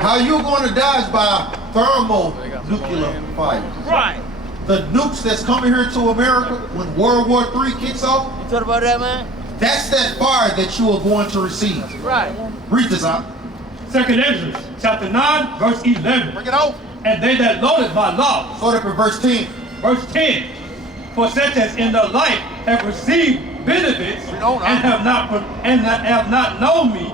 how you going to die is by thermonuclear fire. Right. The nukes that's coming here to America when World War III kicks off, You thought about that, man? that's that fire that you are going to receive. Right. Read this out. 2nd Ezra chapter 9, verse 11. Bring it out. And they that loaded my law. Start up in verse 10. Verse 10. For such as in the life have received benefits and have not known me.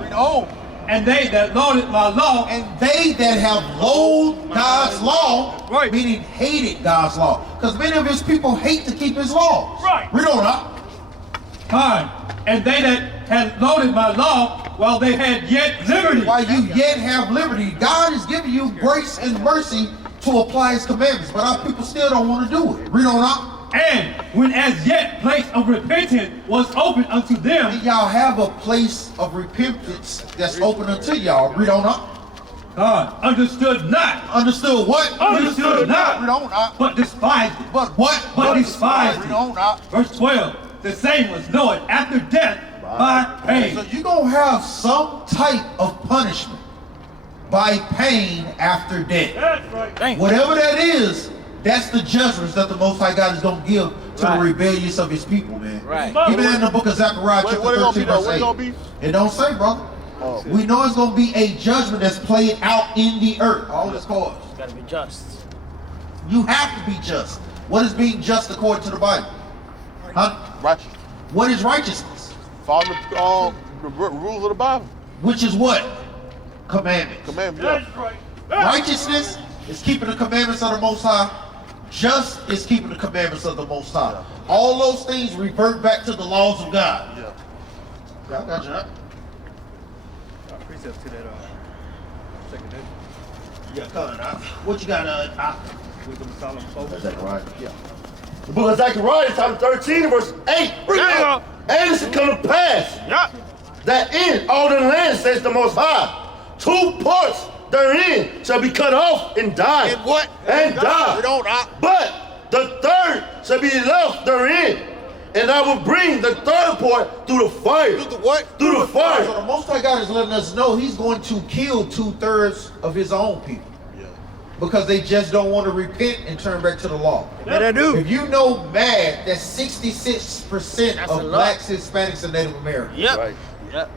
And they that loaded my law. And they that have loathed God's law, meaning hated God's law. Because many of his people hate to keep his laws. Right. Read on up. Fine. And they that had loaded my law while they had yet liberty. While you yet have liberty, God is giving you grace and mercy to apply his commandments. But our people still don't want to do it. Read on up. And when as yet place of repentance was open unto them. And y'all have a place of repentance that's open unto y'all. Read on up. God understood not. Understood what? Understood not. Read on up. But despised it. But what? But despised Read on up. it. Verse 12. The same was known after death by pain. So you're going to have some type of punishment by pain after death. That's right. Whatever that is, that's the judgments that the Most High God is going to give to the rebellious of his people, man. Right. Give me that in the book of Zechariah chapter 13, verse 8. It don't say, brother. We know it's going to be a judgment that's played out in the earth. All this cause. Gotta be just. You have to be just. What is being just according to the Bible? Huh? Righteous. What is righteousness? Following the rules of the Bible. Which is what? Commandments. Commandments. That's right. Righteousness is keeping the commandments of the Most High. Just is keeping the commandments of the Most High. All those things revert back to the laws of God. Yeah. Y'all got you. Precepts to that second day. Yeah, coming out. What you got, Wisdom of Solomon 4. That's Zechariah. Yeah. The book of Zechariah, chapter 13, verse 8. Yeah. And it shall come to pass that in all the land, says the Most High, 2 parts therein shall be cut off and die. And what? And die. We don't. But the third shall be left therein. And I will bring the third part through the fire. Through the what? Through the fire. So the Most High God is letting us know He's going to kill 2/3 of His own people. Yeah. Because they just don't want to repent and turn back to the law. That I do. If you know mad, that's 66% of blacks, Hispanics, and Native Americans. Yep. Right. Yep.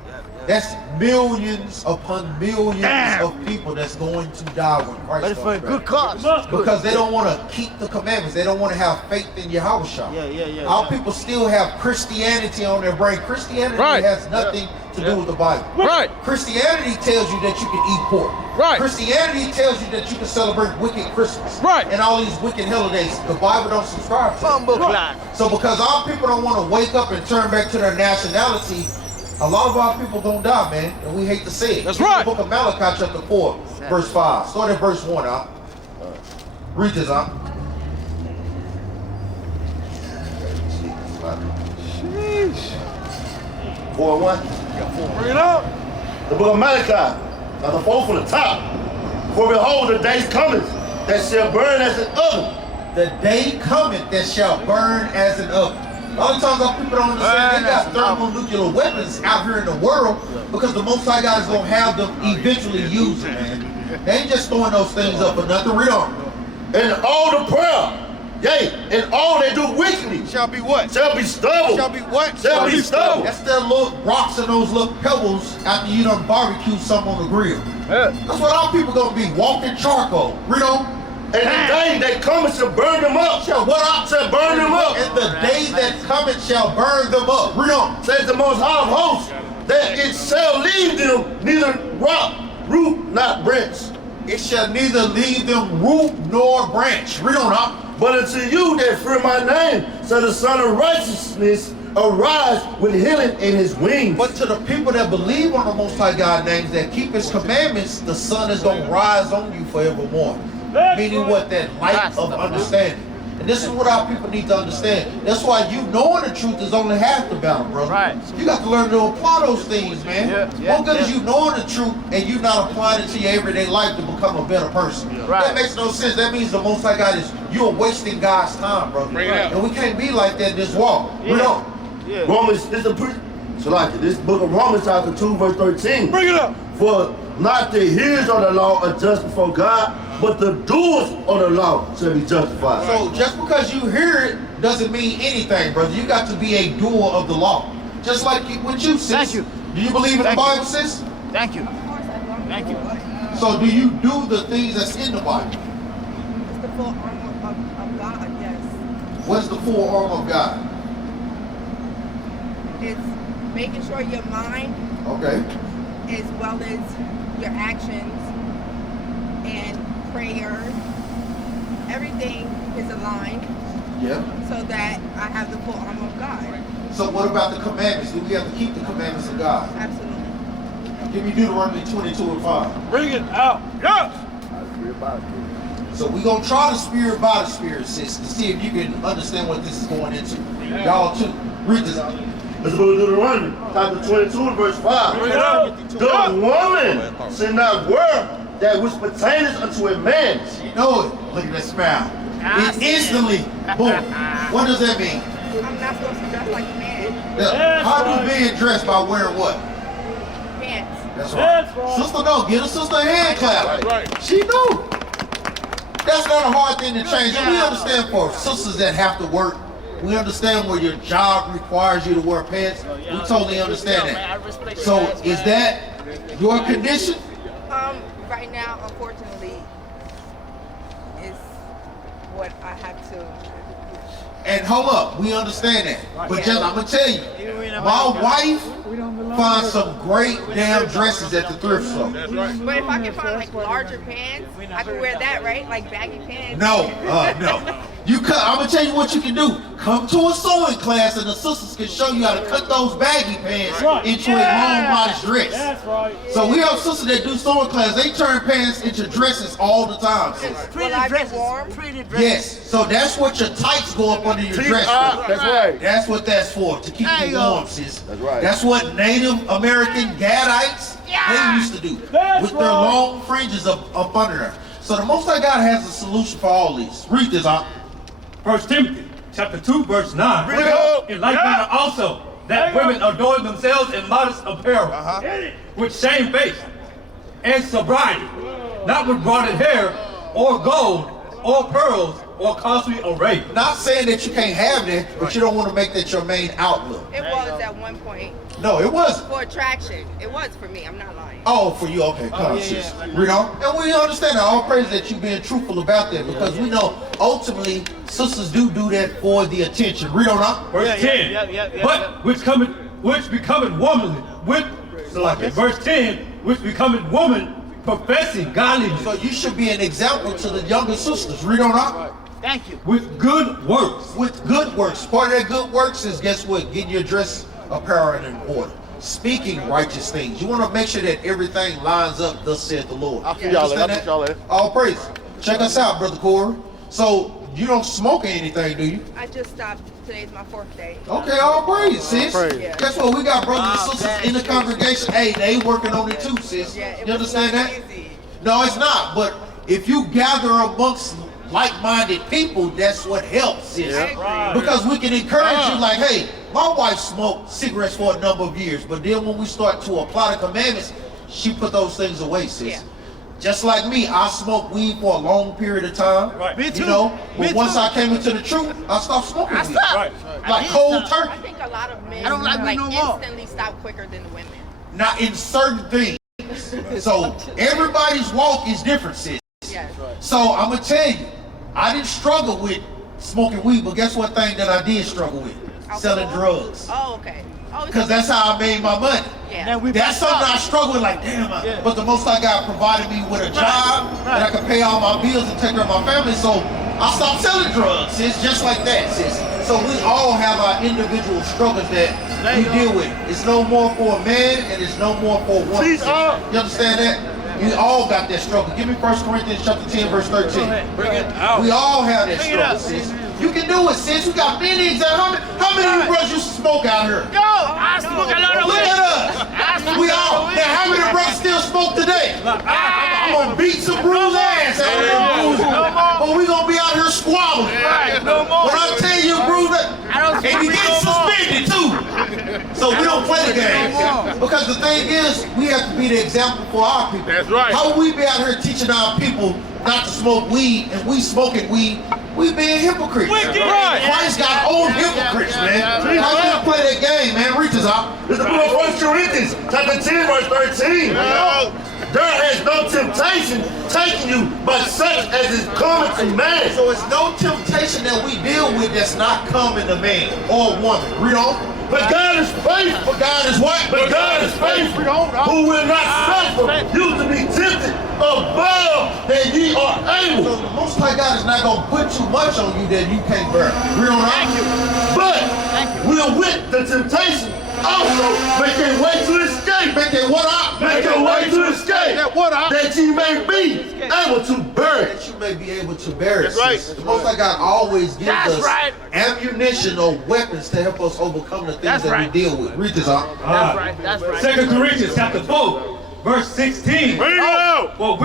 That's millions upon millions of people that's going to die when But Christ it's for a comes good back. cause. Because they don't want to keep the commandments. They don't want to have faith in Yahushua. Yeah. Our people still have Christianity on their brain. Christianity has nothing to do with the Bible. Right. Christianity tells you that you can eat pork. Right. Christianity tells you that you can celebrate wicked Christmas. Right. And all these wicked holidays. The Bible don't subscribe to that. Bumble clock. So because our people don't want to wake up and turn back to their nationality, a lot of our people gonna die, man, and we hate to say it. That's right. The book of Malachi, chapter 4, verse 5. Start at verse 1, huh? Read this, huh? Sheesh. 4:1. Bring it up. The book of Malachi, now the 4 from the top. For behold, the days cometh that shall burn as an oven. The day cometh that shall burn as an oven. A lot of times our people don't understand they got thermonuclear weapons out here in the world because the Most High God is going to have them eventually use them, man. They ain't just throwing those things up for nothing. Read on. And all the proud, yea, and all that do wickedly Shall be what? shall be stubble. Shall be what? Shall be stubble. That's their little rocks and those little pebbles after you done barbecue something on the grill. That's what our people going to be, walking charcoal. Read on. And the day that cometh shall burn them up. Shall what up? Shall burn them up. And the day that cometh shall burn them up. Read on. Says the Most High of hosts, that it shall leave them neither root, not branch. It shall neither leave them root nor branch. Read on up. But unto you that fear my name, shall the Son of Righteousness arise with healing in his wings. But to the people that believe on the Most High God names, that keep his commandments, the sun is going to rise on you forevermore. Meaning what? That light of understanding. And this is what our people need to understand. That's why you knowing the truth is only half the battle, brother. Right. You got to learn to apply those things, man. What good is you knowing the truth and you not applying it to your everyday life to become a better person? Right. That makes no sense. That means the Most High God is, you are wasting God's time, brother. Bring it out. And we can't be like that in this walk. Read on. Romans, so like this book of Romans chapter 2 verse 13. Bring it up. For not the hearers of the law are just before God, but the doers of the law shall be justified. So just because you hear it doesn't mean anything, brother. You got to be a doer of the law. Just like with you, sis. Thank you. Do you believe in the Bible, sis? Thank you. Thank you. So do you do the things that's in the Bible? It's the full armor of God, yes. What's the full armor of God? It's making sure your mind, Okay. as well as your actions and prayers, everything is aligned Yeah. so that I have the full armor of God. So what about the commandments? Do we have to keep the commandments of God? Absolutely. Give me Deuteronomy 22 and 5. Bring it out. Yes. So we're going to try the spirit by the spirit, sis, to see if you can understand what this is going into. Y'all too. Read this. Let's go to Deuteronomy chapter 22 and verse 5. Bring it out. The woman should not wear that which pertaineth unto a man. You know it. Look at that smile. It instantly, boom. What does that mean? I'm not supposed to dress like a man. How do men dress by wearing what? Pants. That's right. Sister, no, get a sister a hand clap. Right. She knew. That's not a hard thing to change. And we understand for sisters that have to work. We understand where your job requires you to wear pants. We totally understand that. So is that your condition? Right now, unfortunately, it's what I had to. And hold up, we understand that. But just, I'm gonna tell you, my wife finds some great damn dresses at the thrift store. But if I can find like larger pants, I can wear that, right? Like baggy pants. No, no. I'm gonna tell you what you can do. Come to a sewing class and the sisters can show you how to cut those baggy pants into a long body dress. That's right. So we have sisters that do sewing class. They turn pants into dresses all the time. Pretty dresses. Pretty dresses. Yes, so that's what your tights go up under your dress for. That's right. That's what that's for, to keep you warm, sis. That's right. That's what Native American Gadites, they used to do. With their long fringes up under there. So the Most High God has a solution for all these. Read this out. 1 Timothy chapter 2, verse 9. Read it up. In like manner also, that women adorn themselves in modest apparel, with shamefaced and sobriety, not with braided hair, or gold, or pearls, or costly array. Not saying that you can't have that, but you don't want to make that your main outlook. It was at one point. No, it wasn't. For attraction. It was for me. I'm not lying. Oh, for you, okay, come on, sis. Read on. And we understand that. All praise that you being truthful about that, because we know ultimately sisters do that for the attention. Read on up. Verse 10. But which becoming womanly, verse 10, which becoming woman professing godliness. So you should be an example to the younger sisters. Read on up. Thank you. With good works. With good works. Part of that good works is, guess what? Getting your dress apparel in order. Speaking righteous things. You want to make sure that everything lines up, thus saith the Lord. I'll see y'all later. I'll see y'all later. All praise. Check us out, Brother Corey. So you don't smoke anything, do you? I just stopped. Today's my 4th day. Okay, all praise, sis. praise. Yeah. Guess what? We got brothers and sisters in the congregation. Hey, they working on it too, sis. Yeah, it You was understand that? easy. No, it's not. But if you gather amongst like-minded people, that's what helps, sis. Yeah. Because we can encourage you like, hey, my wife smoked cigarettes for a number of years, but then when we start to apply the commandments, she put those things away, sis. Yeah. Just like me, I smoked weed for a long period of time. Right. Me too. You know, but Me once too. I came into the truth, I stopped smoking weed. stopped. Right. Like cold turkey. I think a lot of men I don't like weed no more. instantly stop quicker than the women. Not in certain things. So everybody's walk is different, sis. Yes. So I'm gonna tell you, I didn't struggle with smoking weed, but guess what thing that I did struggle with? Selling drugs. Oh, okay. Oh, Because that's how I made my money. Yeah. That's something I struggle with, like, damn, but the Most High God provided me with a job that I could pay all my bills and take care of my family, so I stopped selling drugs, sis, just like that, sis. So we all have our individual struggles that we deal with. It's no more for a man, and it's no more for a woman. You understand that? We all got that struggle. Give me 1 Corinthians chapter 10, verse 13. Bring it out. We all have that Bring it struggle, up. sis. You can do it, sis. We got many examples. How many of you brothers used to smoke out here? Yo, I smoke a lot of Look weed. at us. We all. Now, how many brothers still smoke today? I'm gonna beat some bruised ass out here, but we gonna be out here squabbling. No more. When I tell you, bruise, and you get suspended too. So we don't play the game. Because the thing is, we have to be the example for our people. That's right. How would we be out here teaching our people not to smoke weed, and we smoking weed? We being hypocrites. Christ got old hypocrites, man. How you gonna play that game, man? Reach us out. It's the book of 1 Corinthians, chapter 10, verse 13. There has no temptation taken you but such as is common to man. So it's no temptation that we deal with that's not common to man or woman. Read on. But God is faithful. But God is what? But God is faithful, who will not suffer you to be tempted above that ye are able. So the Most High God is not going to put too much on you that you can't bear. Read on. But will with the temptation also make a way to escape. Make a what out? Make a way to escape. That ye may be able to bear it. That you may be able to bear it. That's right. The Most High God always gives That's us right. ammunition or weapons to help us overcome the things That's that right. we deal with. Read this out. That's right. That's right. 2 Corinthians chapter 4, verse 16. Bring it out. For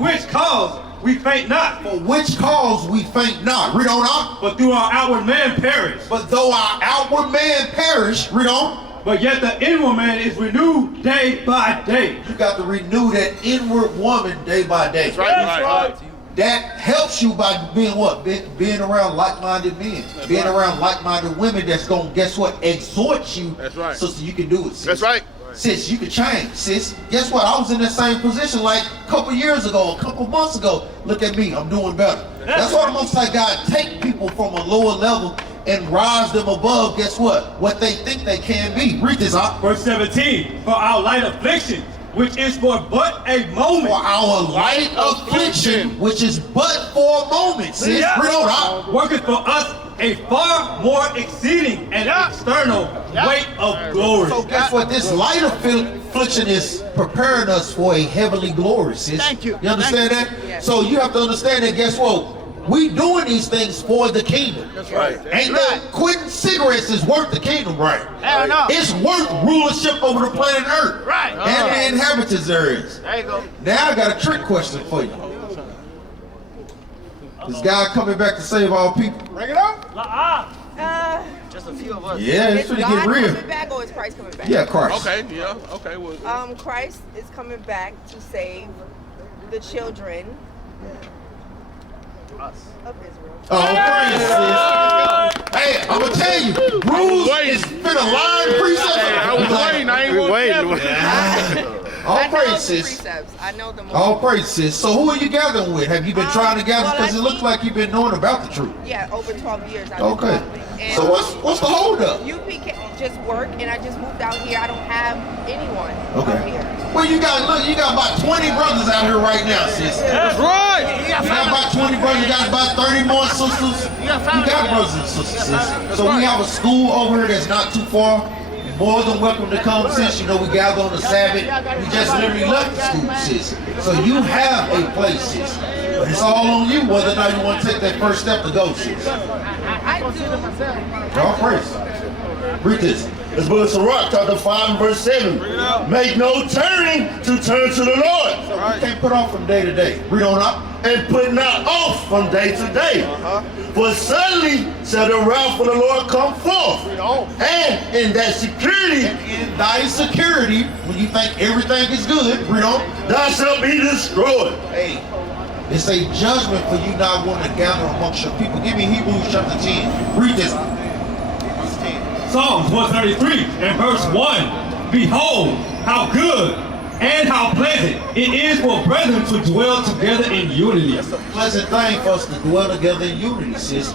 which cause we faint not. For which cause we faint not. Read on out. But through our outward man perish. But though our outward man perish, read on. But yet the inward man is renewed day by day. You got to renew that inward woman day by day. That's right. That helps you by being what? Being around like-minded men. Being around like-minded women that's going to, guess what? Exhort you. That's right. So you can do it. Sis. That's right. Sis, you can change, sis. Guess what? I was in that same position like a couple years ago, a couple months ago. Look at me, I'm doing better. That's why the Most High God take people from a lower level and rise them above, guess what? What they think they can be. Read this out. Verse 17, for our light affliction, which is for but a moment. For our light affliction, which is but for a moment, sis. Yeah. Read on out. Worketh for us a far more exceeding and external weight of glory. So guess what? This light affliction is preparing us for a heavenly glory, sis. Thank you. You understand that? Yeah. So you have to understand that, guess what? We doing these things for the kingdom. That's right. Ain't that quitting cigarettes is worth the kingdom, right? Hell no. It's worth rulership over the planet Earth. Right. And the inhabitants areas. There you go. Now I got a trick question for you. This guy coming back to save all people. Bring it up. Just a few of us. Yeah, it's Is gonna God get real. coming back or is Christ coming back? Yeah, Christ. Okay, yeah, okay. Well, Christ is coming back to save the children of Israel. Oh, praise, sis. Hey, I'm gonna tell you, Bruce is finna line precepts. I was waiting. I ain't waiting. All I know praise, the sis. precepts. I know them All praise, sis. So who are you gathering with? Have you been trying to gather? well, Because it looks like you've been knowing about the truth. Yeah, over 12 years. I've been Okay. following. And So what's the holdup? UPK just work, and I just moved out here. I don't have anyone out Okay. here. Well, you got about 20 brothers out here right now, sis. That's right. You got about 20 brothers. You got about 30 more sisters. You got brothers and sisters, sis. So we have a school over here that's not too far. More than welcome to come, sis. You know, we gather on the Sabbath. We just literally left the school, sis. So you have a place, sis. But it's all on you whether or not you want to take that first step to go, sis. I do. All praise. Read this. It's book of Sirach, chapter 5 and verse 7. Make no turning to turn to the Lord. So we can't put off from day to day. Read on up. And put not off from day to day. For suddenly shall the wrath of the Lord come forth. And in that security, And in thy security, when you think everything is good, read on. thou shalt be destroyed. Hey, it's a judgment for you not wanting to gather amongst your people. Give me Hebrews chapter 10. Read this. Psalms 133 and verse 1. Behold, how good and how pleasant it is for brethren to dwell together in unity. It's a pleasant thing for us to dwell together in unity, sis.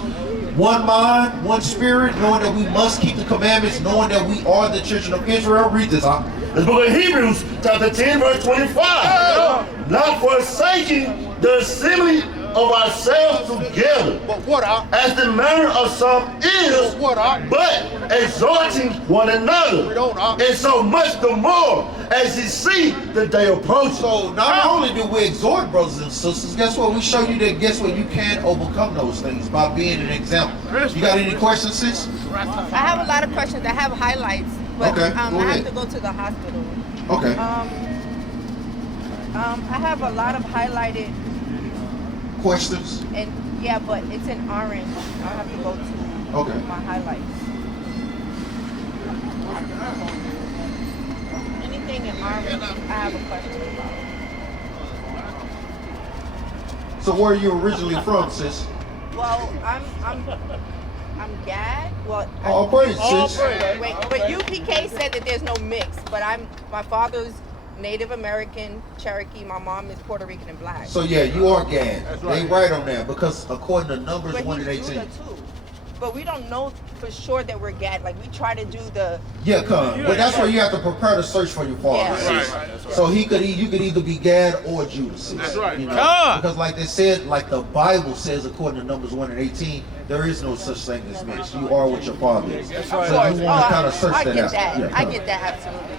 One mind, one spirit, knowing that we must keep the commandments, knowing that we are the children of Israel. Read this, huh? This book of Hebrews, chapter 10, verse 25. Not forsaking the assembly of ourselves together, But what I? as the manner of some is, What I? but exhorting one another, and so much the more as you see the day approaching. So not only do we exhort brothers and sisters, guess what? We show you that, guess what? You can overcome those things by being an example. You got any questions, sis? I have a lot of questions. I have highlights, but Okay, I go have ahead. to go to the hospital. Okay. I have a lot of highlighted, Questions? and yeah, but it's in orange. I have to go to Okay. my highlights. Anything in orange, I have a question about. So where are you originally from, sis? Well, I'm Gad. Well, All praise, sis. Wait, but UPK said that there's no mix, but my father's Native American, Cherokee. My mom is Puerto Rican and black. So yeah, you are Gad. They right on that because according to Numbers But 1 and he's 18. Judah too. But we don't know for sure that we're Gad. Like we try to do the. Yeah, come. But that's where you have to prepare to search for your father. Yeah. sis. Right. So you could either be Gad or Judah. sis. That's right. You know? Because like they said, like the Bible says, according to Numbers 1 and 18, there is no such thing as mixed. You are what your father is. So Of course. you want to kind of search I that get out. that. Yeah, I come. get that absolutely.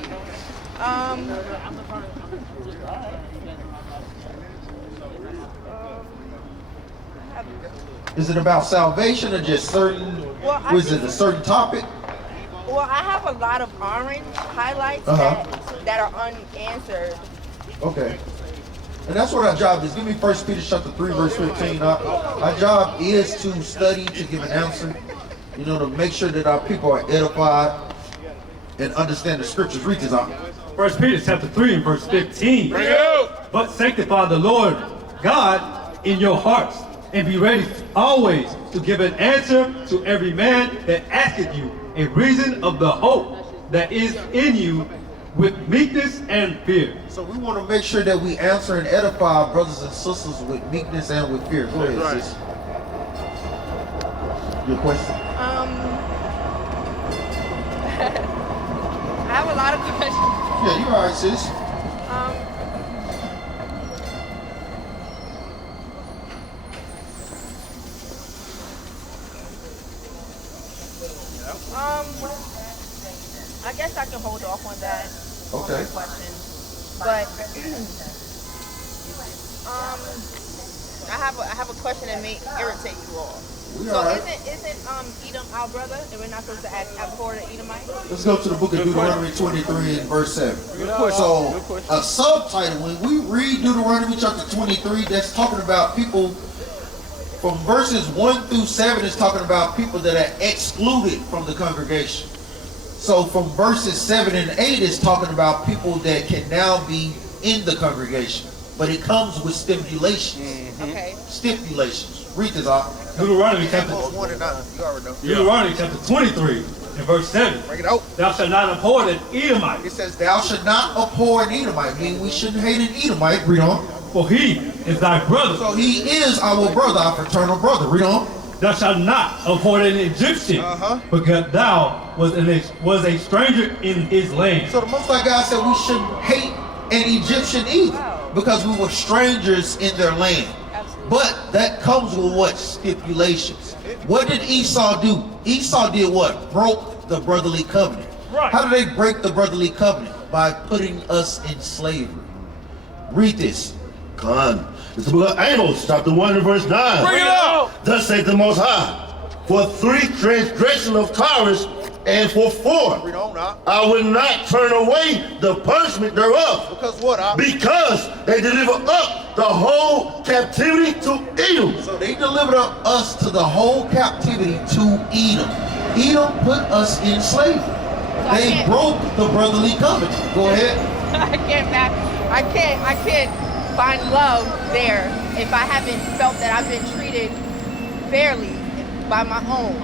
Is it about salvation or just certain? Well, Was it a certain topic? Well, I have a lot of orange highlights that are unanswered. Okay. And that's what our job is. Give me 1 Peter chapter 3, verse 15. Our job is to study, to give an answer. You know, to make sure that our people are edified and understand the scriptures. Read this out. 1 Peter chapter 3 and verse 15. But sanctify the Lord God in your hearts, and be ready always to give an answer to every man that asketh you a reason of the hope that is in you with meekness and fear. So we want to make sure that we answer and edify our brothers and sisters with meekness and with fear. Go ahead, sis. Your question? I have a lot of questions. Yeah, you're all right, sis. I guess I can hold off on that. Okay. On my question. But I have a question that may irritate you all. So isn't Edom our brother, and we're not supposed to abhor the Edomite? Let's go to the book of Deuteronomy 23 and verse 7. So a subtitle, when we read Deuteronomy chapter 23, that's talking about people from verses 1 through 7 is talking about people that are excluded from the congregation. So from verses 7 and 8 is talking about people that can now be in the congregation. But it comes with stipulations. Okay. Stipulations. Read this out. Deuteronomy chapter 23 and verse 7. Bring it out. Thou shalt not abhor an Edomite. It says, thou shalt not abhor an Edomite. Meaning we shouldn't hate an Edomite. Read on. For he is thy brother. So he is our brother, our fraternal brother. Read on. Thou shalt not abhor an Egyptian, because thou was a stranger in his land. So the Most High God said we shouldn't hate an Egyptian either, because we were strangers in their land. Absolutely. But that comes with what? Stipulations. What did Esau do? Esau did what? Broke the brotherly covenant. Right. How did they break the brotherly covenant? By putting us in slavery. Read this. Con. It's the book of Amos, chapter 1 and verse 9. Bring it out! Thus saith the Most High, for 3 transgressions of Taurus, and for 4, I will not turn away the punishment thereov. Because what? Because they deliver up the whole captivity to Edom. So they delivered up us to the whole captivity to Edom. Edom put us in slavery. They broke the brotherly covenant. Go ahead. I can't find love there if I haven't felt that I've been treated fairly by my own.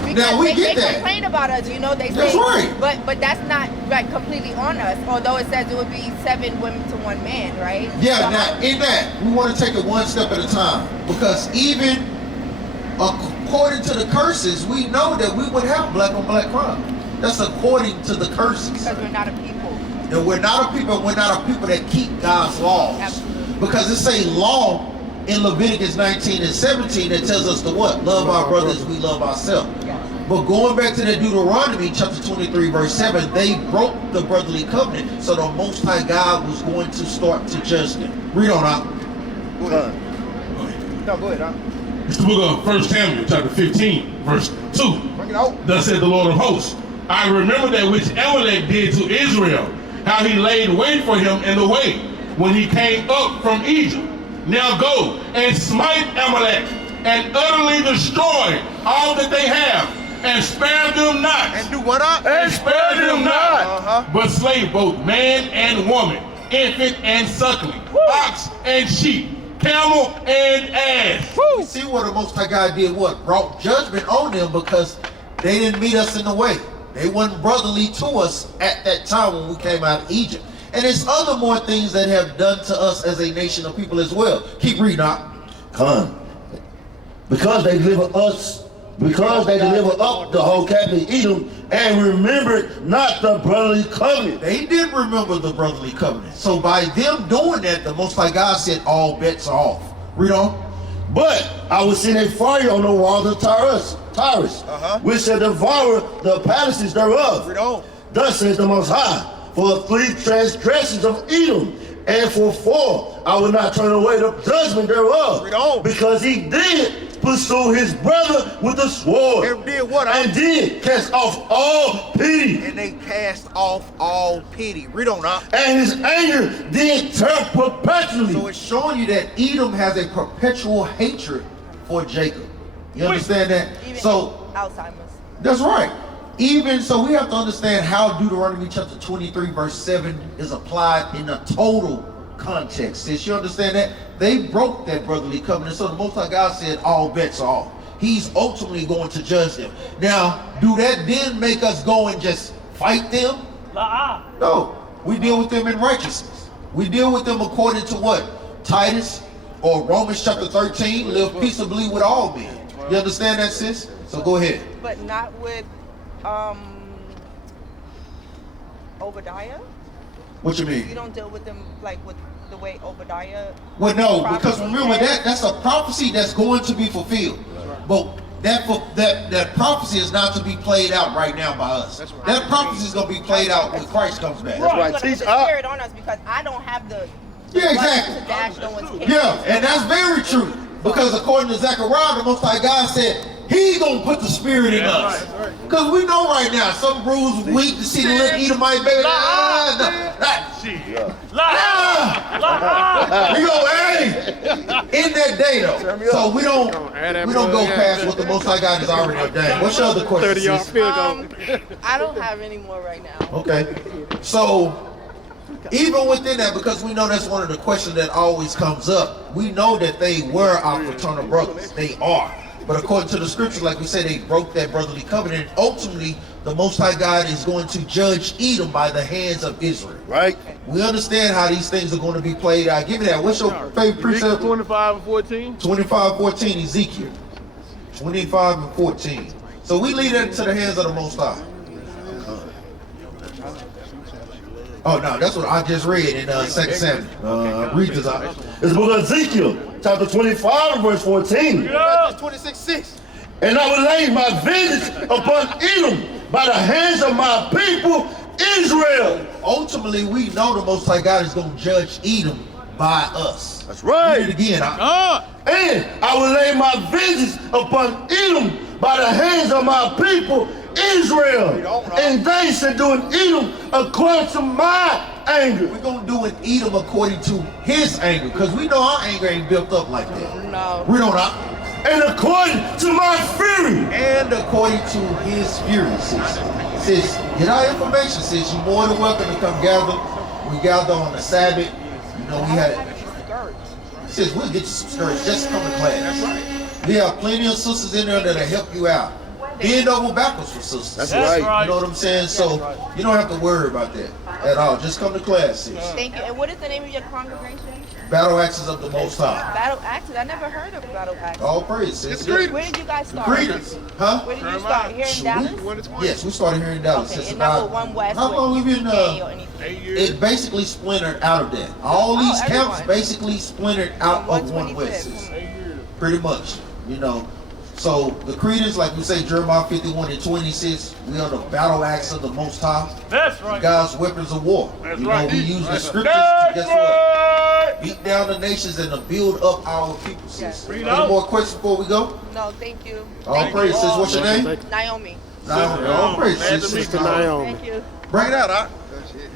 Because now we get they that. complain about us, you know. They say, that's right. But that's not like completely on us. Although it says it would be 7 women to 1 man, right? Yeah. So now in that we want to take it one step at a time, because even according to the curses, we know that we would have black on black crime. That's according to the curses. Because we're not a people. And we're not a people. We're not a people that keep God's laws. Absolutely. Because it's a law in Leviticus 19 and 17 that tells us to what? Love our brothers, we love ourselves. Yes. But going back to the Deuteronomy chapter 23 verse 7, they broke the brotherly covenant, so the Most High God was going to start to judge them. Read on out. Go ahead. No, go ahead. It's the book of 1 Samuel chapter 15 verse 2. Bring it out. Thus said the Lord of hosts, I remember that which Amalek did to Israel, how he laid wait for him in the way when he came up from Egypt. Now go and smite Amalek and utterly destroy all that they have, and spare them not. And do what up? And spare them not. But slay both man and woman, infant and suckling, ox and sheep, camel and ass. You see what the Most High God did? What? Brought judgment on them because they didn't meet us in the way. They wasn't brotherly to us at that time when we came out of Egypt. And there's other more things that have done to us as a nation of people as well. Keep reading out. Con. Because they deliver up the whole captivity Edom, and remembered not the brotherly covenant. They did remember the brotherly covenant. So by them doing that, the Most High God said all bets are off. Read on. But I will send a fire on the walls of Taurus, which shall devour the palaces thereof. Read on. Thus says the Most High, for 3 transgressions of Edom, and for 4 I will not turn away the judgment thereof. Read on. Because he did pursue his brother with the sword. And did what? And did cast off all pity. And they cast off all pity. Read on now. And his anger did turn perpetually. So it's showing you that Edom has a perpetual hatred for Jacob. You understand that? Even so Alzheimer's. That's right. Even so, we have to understand how Deuteronomy chapter 23 verse 7 is applied in a total context. Sis, you understand that? They broke that brotherly covenant, so the Most High God said all bets are off. He's ultimately going to judge them. Now, do that then make us go and just fight them? No. We deal with them in righteousness. We deal with them according to what? Titus or Romans chapter 13, live peaceably with all men. You understand that, sis? So go ahead. But not with Obadiah? What you mean? You don't deal with them like with the way Obadiah. Well, no, because remember that's a prophecy that's going to be fulfilled. But that prophecy is not to be played out right now by us. That prophecy is going to be played out when Christ comes back. That's right. Teach the spirit on us because I don't have the. Yeah, exactly. To dash no one's yeah, and that's very true. Because according to Zechariah, the Most High God said, He's going to put the spirit in us. Because we know right now, some bruised weak to see the little edomite baby. We go, hey, in that day though. So we don't go past what the Most High God has already ordained. What's your other question, sis? I don't have any more right now. Okay. So even within that, because we know that's one of the questions that always comes up, we know that they were our fraternal brothers. They are. But according to the scripture, like we said, they broke that brotherly covenant. And ultimately, the Most High God is going to judge Edom by the hands of Israel. Right? We understand how these things are going to be played out. Give me that. What's your favorite precept? 25 and 14. 25-14, Ezekiel. 25 and 14. So we leave that into the hands of the Most High. Oh no, that's what I just read in 2 Samuel. Read this out. It's the book of Ezekiel, chapter 25, verse 14. 26:6. And I will lay my vengeance upon Edom by the hands of my people Israel. Ultimately, we know the Most High God is going to judge Edom by us. That's right. Read it again. And I will lay my vengeance upon Edom by the hands of my people Israel, and they shall do in Edom according to my anger. We're going to do in Edom according to his anger, because we know our anger ain't built up like that. No. We don't know. And according to my fury. And according to his fury, sis. Sis, get our information, sis. You're more than welcome to come gather. We gather on the Sabbath. You know, we had... Sis, we'll get you some skirts. Just come to class. That's right. We have plenty of sisters in there that'll help you out. Bend over backwards for sisters. That's right. You know what I'm saying? So you don't have to worry about that at all. Just come to class, sis. Thank you. And what is the name of your congregation? Battle Axes of the Most High. Battle Axes? I never heard of Battle Axes. All praise, sis. Where did you guys start? Greetings. Huh? Where did you start? Here in Dallas? Yes, we started here in Dallas. Okay, It's and not about, with One West, how long we been, or anything? it basically splintered out of that. All these camps everyone. basically splintered out of One West. Sis. Pretty much, you know. So the creeders, like we say, Jerubbaal 51 and 20 says, we are the battle axe of the Most High. That's right. God's weapons of war. That's you know, right. we use the scriptures to guess what? Beat down the nations and to build up our people, sis. Any more questions before we go? No, thank you. All praise, sis. What's your name? Naomi. Naomi. All praise, sis. Sister Naomi. Thank you. Bring it out, huh?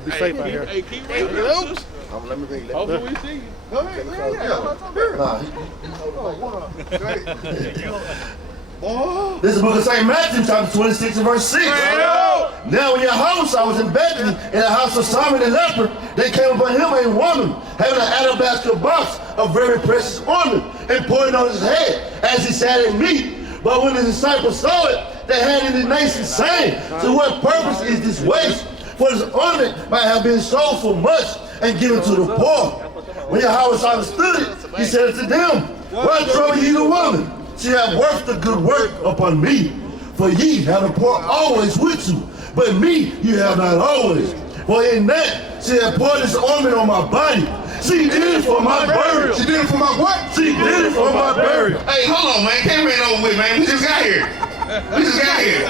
Be safe out here. Hey, keep reading. Let me read that. Hopefully we see you. Go ahead. This is the book of St. Matthew, chapter 26 and verse 6. Now in your house, I was in Bethany, in the house of Simon the leper. There came upon him a woman, having an alabaster box of very precious ornament, and poured it on his head, as he sat at meat. But when the disciples saw it, they had indignation, saying, to what purpose is this waste? For this ornament might have been sold for much, and given to the poor. When Yahri understood it, he said to them, why trouble ye the woman? She hath worked the good work upon me. For ye have the poor always with you, but me you have not always. For in that she hath poured this ornament on my body. She did it for my burial. She did it for my what? She did it for my burial. Hey, hold on, man. Can't ain't over with, man. We just got here. We just got here.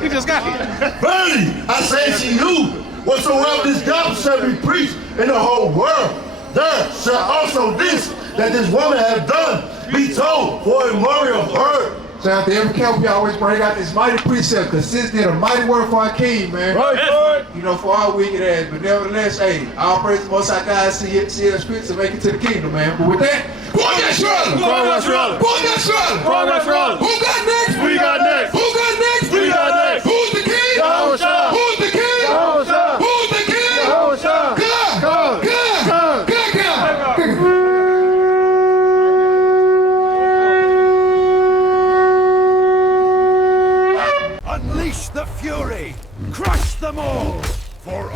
We just got here. Verily, I say to you, whatsoever this gospel shall be preached in the whole world, there shall also this that this woman hath done be told for a memorial of her. So after every camp, we always bring out this mighty precept, because sis did a mighty work for our king, man. Right. You know, for our wicked ass. But nevertheless, hey, all praise the Most High God, see us spirits to make it to the kingdom, man. But with that, Progress Run! Progress Run! Progress Run! Progress Run! Who got next? We got next. Who got next? We got next. Who's the king? Yahweh. Who's the king? Yahweh. Who's the king? Yahweh. God! God! God! God! Unleash the fury! Crush them all! For